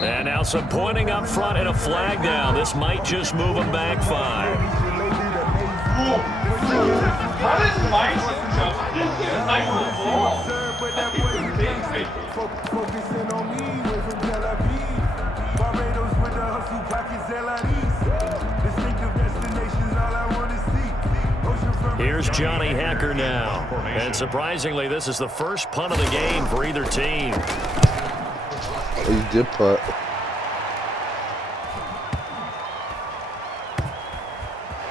And now some pointing up front and a flag down. This might just move them back 5. how does Mike just ball? Here's Johnny Hacker now. And surprisingly, this is the first punt of the game for either team. He did punt.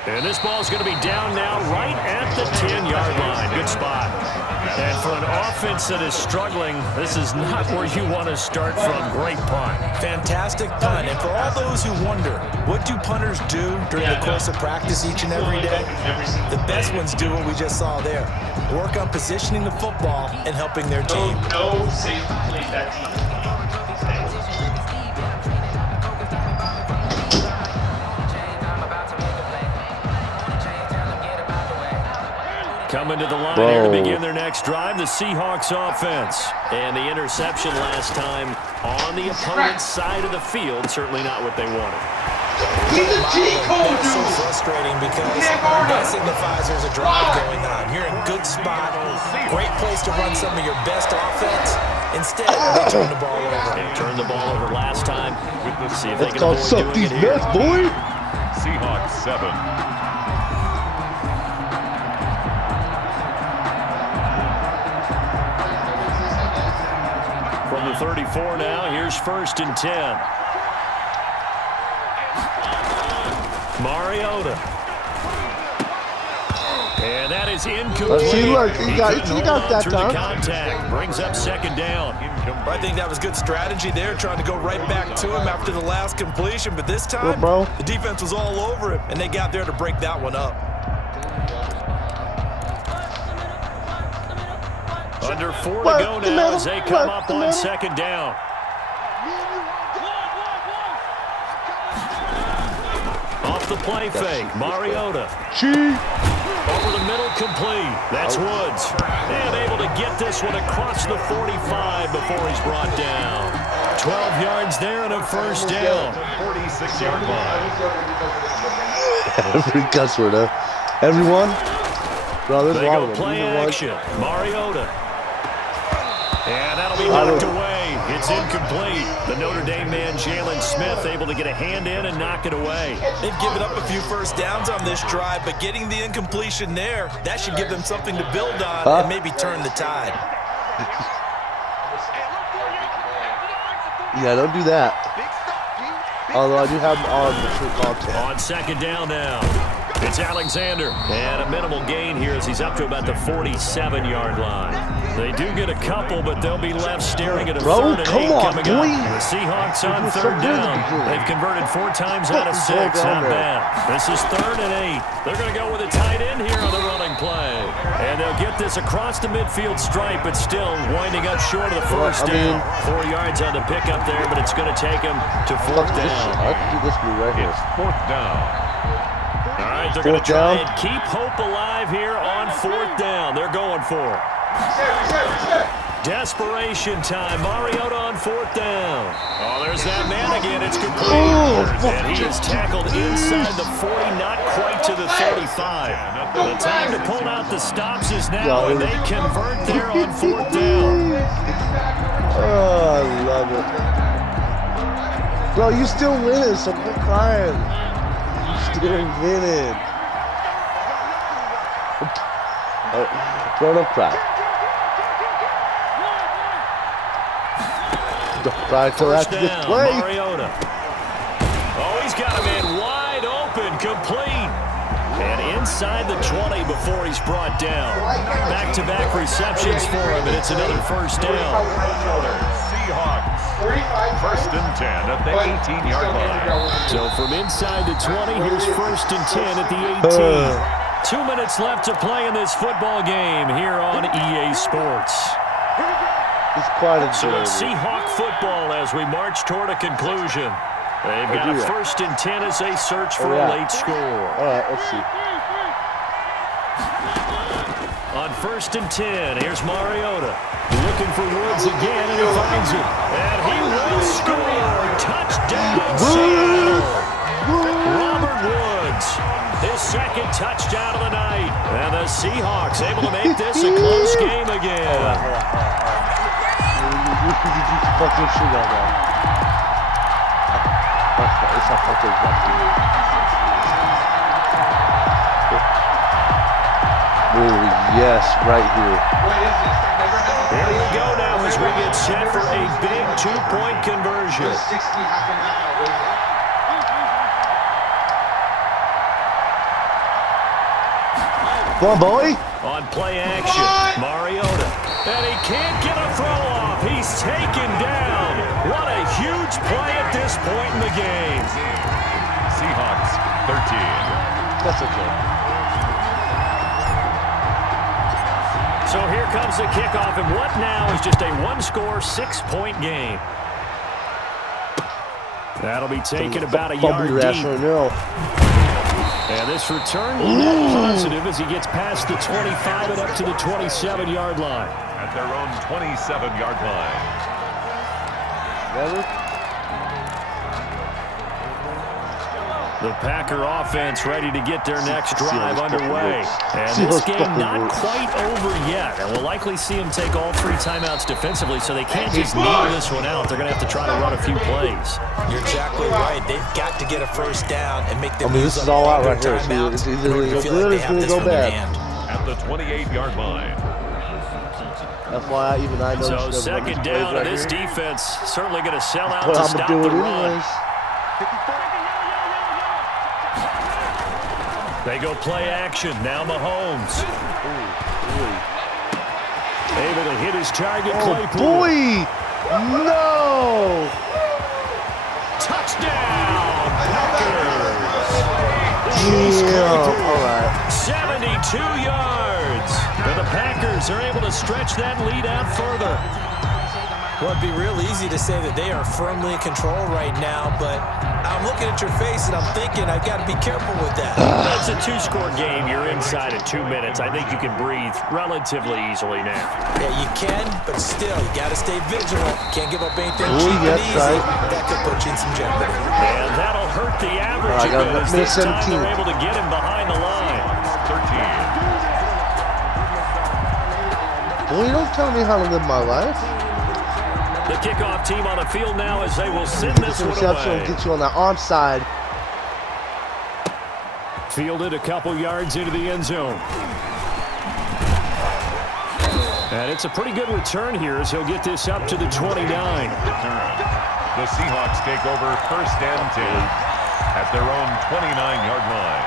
And this ball's going to be down now right at the 10-yard line. Good spot. And for an offense that is struggling, this is not where you want to start from. Great punt. Fantastic punt. And for all those who wonder, what do punters do during the course of practice each and every day? The best ones do what we just saw there. Work on positioning the football and helping their team. No safety plays that team. Coming to the line here to begin their next drive, the Seahawks offense. And the interception last time on the opponent's side of the field, certainly not what they wanted. He's a cheat code, That's so dude. frustrating because can't guard that him. signifies there's a drive going on. You're in good spot, great place to run some of your best offense. Instead, they turn the ball over. They turned the ball over last time. See if they Let's can go avoid suck doing these it here. nuts, boy. Seahawks 7. From the 34 now, here's 1st and 10. Mariota. And that is incomplete. See, look, he got couldn't hold on that through the time. contact. Brings up 2nd down. I think that was good strategy there, trying to go right back to him after the last completion. But this time, Good, bro. the defense was all over him, and they got there to break that one up. Under 4 to What? go The now middle? as they come What? up The on middle? 2nd down. Off the play fake, Mariota. Cheat. Over the middle, complete. That's Woods. And able to get this one across the 45 before he's brought down. 12 yards there and a 1st down. 46-yard line. Every cuss word, huh? Everyone? Bro, there's They a lot go of them. play Even one- action. Mariota. And that'll be knocked away. It's incomplete. The Notre Dame man, Jalen Smith, able to get a hand in and knock it away. They've given up a few first downs on this drive, but getting the incompletion there, that should give them something to build on and maybe turn the tide. Yeah, don't do that. Although I do have on the true content. On 2nd down now. It's Alexander. And a minimal gain here as he's up to about the 47-yard line. They do get a couple, but they'll be left staring at a Bro, 3rd and come 8 on, coming boy. up. The Seahawks on You're so 3rd good down. at the They've converted 4 times out of Fucking 6. ball Not down bad. This is 3rd and 8. They're going to go with a tight end here on the running play. And they'll get this across the midfield stripe, but still winding up short of the 1st down. 4 yards on the pickup there, but it's going to take him to 4th Fuck this shit. down. I can do this move right here. It's 4th down. All right, they're going to 4th try down. and keep hope alive here on 4th down. They're going for it. Desperation time. Mariota on 4th down. Oh, there's that man again. It's complete. And he is tackled inside the 40, not quite to the 35. The time to pull out the stops is now, and they convert there on 4th down. Oh, I love it. Bro, you still winning, so quit crying. You still winning. Bro, don't cry. Don't cry till First after this down, play. Mariota. Oh, he's got a man wide open, complete. And inside the 20 before he's brought down. Back-to-back receptions for him, and it's another 1st down. Seahawks. 1st and 10 at the 18-yard line. So from inside the 20, here's 1st and 10 at the 18. 2 minutes left to play in this football game here on EA Sports. It's quite So enjoyable. it's Seahawk football as we march toward a conclusion. They've got a 1st and 10 as they search for a late score. All right, let's see. On 1st and 10, here's Mariota. Looking for Woods again, and he finds it. And he will score. Touchdown, Seattle. Robert Woods, his 2nd touchdown of the night. And the Seahawks able to make this a close game again. You fucking shit on that. It's a fucking lucky. Oh, yes, right here. Here we go now as we get set for a big 2-point conversion. 60 half and half. What is that? Come on, boy. On play action, Mariota. And he can't get a throw off. He's taken down. What a huge play at this point in the game. Seahawks 13. That's okay. So here comes the kickoff, and what now is just a one-score, 6-point game. That'll be taken about a yard deep. And this return net positive as he gets past the 25 and up to the 27-yard line. At their own 27-yard line. The Packer offense ready to get their next drive underway. And this game not quite over yet. And we'll likely see them take all 3 timeouts defensively, so they can't just kneel this one out. They're going to have to try to run a few plays. You're exactly right. They've got to get a first down and make them this is all out right here. It's either going to go good or it's going to go bad. At the 28-yard line. FYI, even I know. So second down, and this defense certainly going to sell out But to I'm stop going the to do it run. anyways. They go play action. Now Mahomes. Able to hit his target. Claypool. Boy! No! Touchdown! Packers! Yeah, all right. 72 yards. And the Packers are able to stretch that lead out further. Well, it'd be real easy to say that they are firmly in control right now, but I'm looking at your face and I'm thinking I've got to be careful with that. It's a 2-score game. You're inside at 2 minutes. I think you can breathe relatively easily now. Yeah, you can, but still, you got to stay vigilant. Can't give up anything Ooh, cheap and yes, easy. right. That could put you in some jeopardy. And that'll hurt the average a bit as this time they're able to get him behind the line. 13. Boy, you don't tell me how to live my life. The kickoff team on the field now as they will send this one away. Get you on the onside. Fielded a couple yards into the end zone. And it's a pretty good return here as he'll get this up to the 29. The Seahawks take over first and 10 at their own 29-yard line.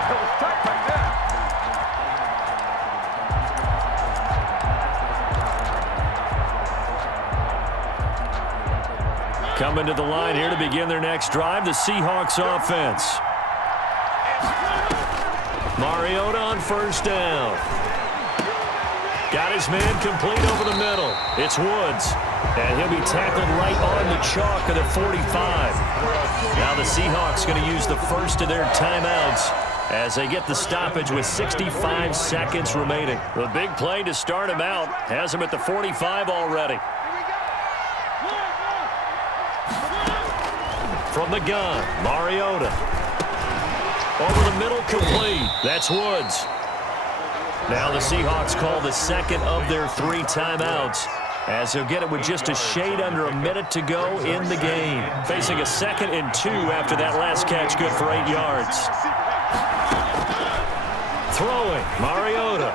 Coming to the line here to begin their next drive, the Seahawks offense. Mariota on first down. Got his man complete over the middle. It's Woods. And he'll be tackled right on the chalk of the 45. Now the Seahawks going to use the first of their timeouts as they get the stoppage with 65 seconds remaining. The big play to start him out has him at the 45 already. From the gun, Mariota. Over the middle, complete. That's Woods. Now the Seahawks call the second of their 3 timeouts as they'll get it with just a shade under a minute to go in the game. Facing a 2nd and 2 after that last catch, good for 8 yards. Throwing, Mariota.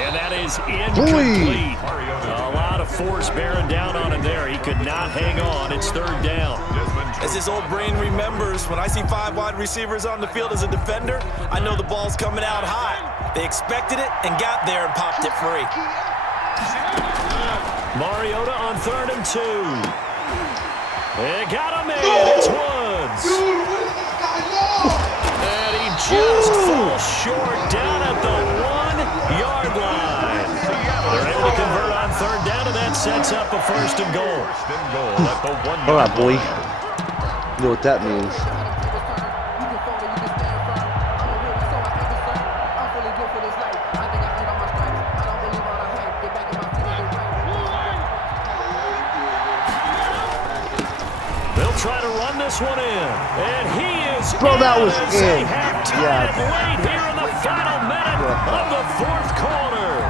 And that is incomplete. A lot of force bearing down on him there. He could not hang on. It's 3rd down. As his old brain remembers, when I see 5 wide receivers on the field as a defender, I know the ball's coming out hot. They expected it and got there and popped it free. Mariota on 3rd and 2. They got him in. It's Woods. And he just falls short down at the 1-yard line. They're able to convert on 3rd down, and that sets up a 1st and goal. All right, boy. You know what that means. They'll try to run this one in, and he is Bro, that was in. They have tied it late here in the final minute of the 4th quarter.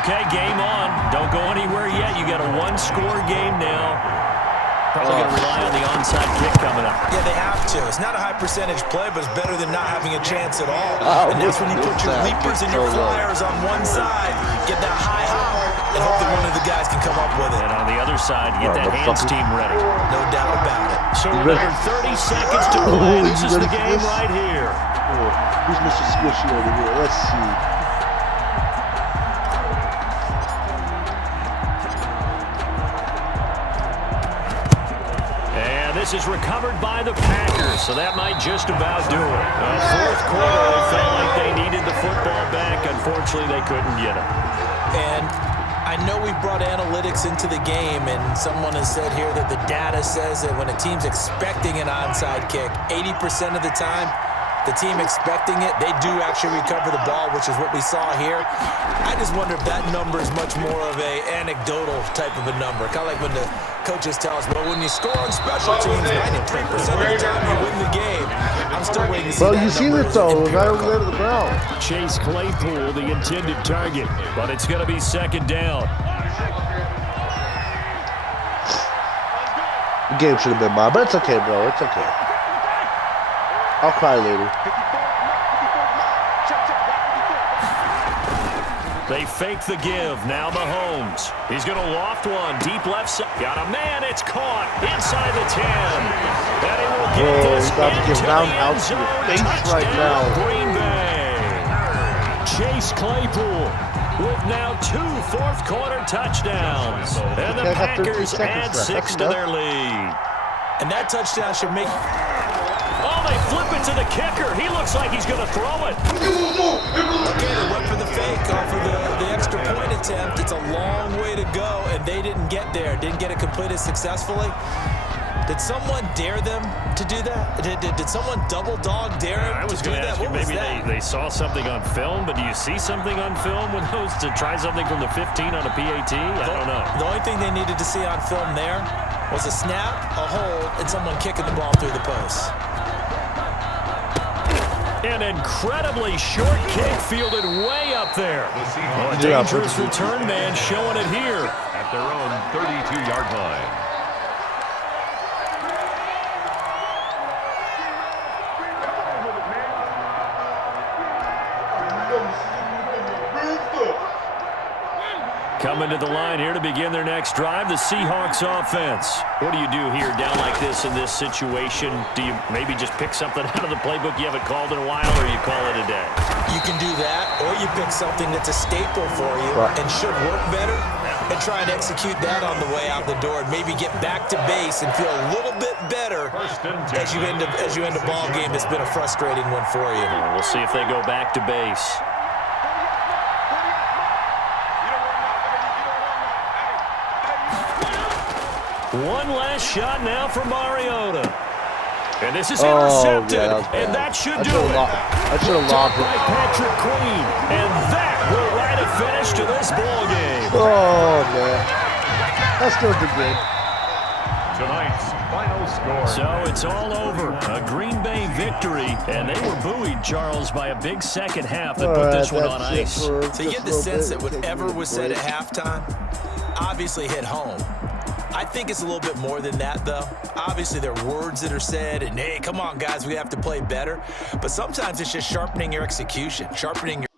Okay, game on. Don't go anywhere yet. You got a 1-score game now. Probably going to rely on the onside kick coming up. Yeah, they have to. It's not a high percentage play, but it's better than not having a chance at all. And that's when you put your leapers and your flyers on one side, get that high hop, and hope that one of the guys can come up with it. And on the other side, get that hands team ready. No doubt about it. So with under 30 seconds to play, this is the game right here. Who's Mr. Squishy over here? Let's see. And this is recovered by the Packers, so that might just about do it. Fourth quarter, they felt like they needed the football back. Unfortunately, they couldn't get it. And I know we brought analytics into the game, and someone has said here that the data says that when a team's expecting an onside kick, 80% of the time, the team expecting it, they do actually recover the ball, which is what we saw here. I just wonder if that number is much more of a anecdotal type of a number. Kind of like when the coaches tell us, well, when you score on special teams, 93% of the time you win the game. I'm still waiting to see that you seen it though. Right over there to the ground. Chase Claypool, the intended target, but it's going to be second down. The game should have been mine, but it's okay, bro. It's okay. I'll cry later. They fake the give. Now Mahomes. He's going to loft one. Deep left side. Got a man. It's caught inside the 10. And he will get this he's about to give into the end roundhouse to your zone. face right Touchdown, now. Green Bay. Chase Claypool with now 2 fourth-quarter touchdowns. And the Packers add 6 to their lead. And that touchdown should make... Oh, they flip it to the kicker. He looks like he's going to throw it. Okay, they went for the fake off of the extra point attempt. It's a long way to go, and they didn't get there. Didn't get it completed successfully. Did someone dare them to do that? Did someone double dog dare him I was to do going to that? ask you, What was maybe that? they saw something on film, but do you see something on film with those to try something from the 15 on a PAT? I don't know. The only thing they needed to see on film there was a snap, a hold, and someone kicking the ball through the post. An incredibly short kick fielded way up there. Oh, a dangerous return man showing it here. At their own 32-yard line. Coming to the line here to begin their next drive, the Seahawks offense. What do you do here down like this in this situation? Do you maybe just pick something out of the playbook you haven't called in a while, or you call it a day? You can do that, or you pick something that's a staple for you and should work better and try and execute that on the way out the door and maybe get back to base and feel a little bit better as you end a ball game that's been a frustrating one for you. We'll see if they go back to base. One last shot now for Mariota. And this is intercepted, and that should do it. I should have locked by Patrick Queen, and that will write a finish to this ball game. Oh, man. That's still a good game. Tonight's final score. So it's all over. A Green Bay victory, and they were buoyed, Charles, by a big second half that put this one on ice. So you get the sense that whatever was said at halftime obviously hit home. I think it's a little bit more than that, though. Obviously, there are words that are said, and, hey, come on, guys, we have to play better. But sometimes it's just sharpening your execution, sharpening your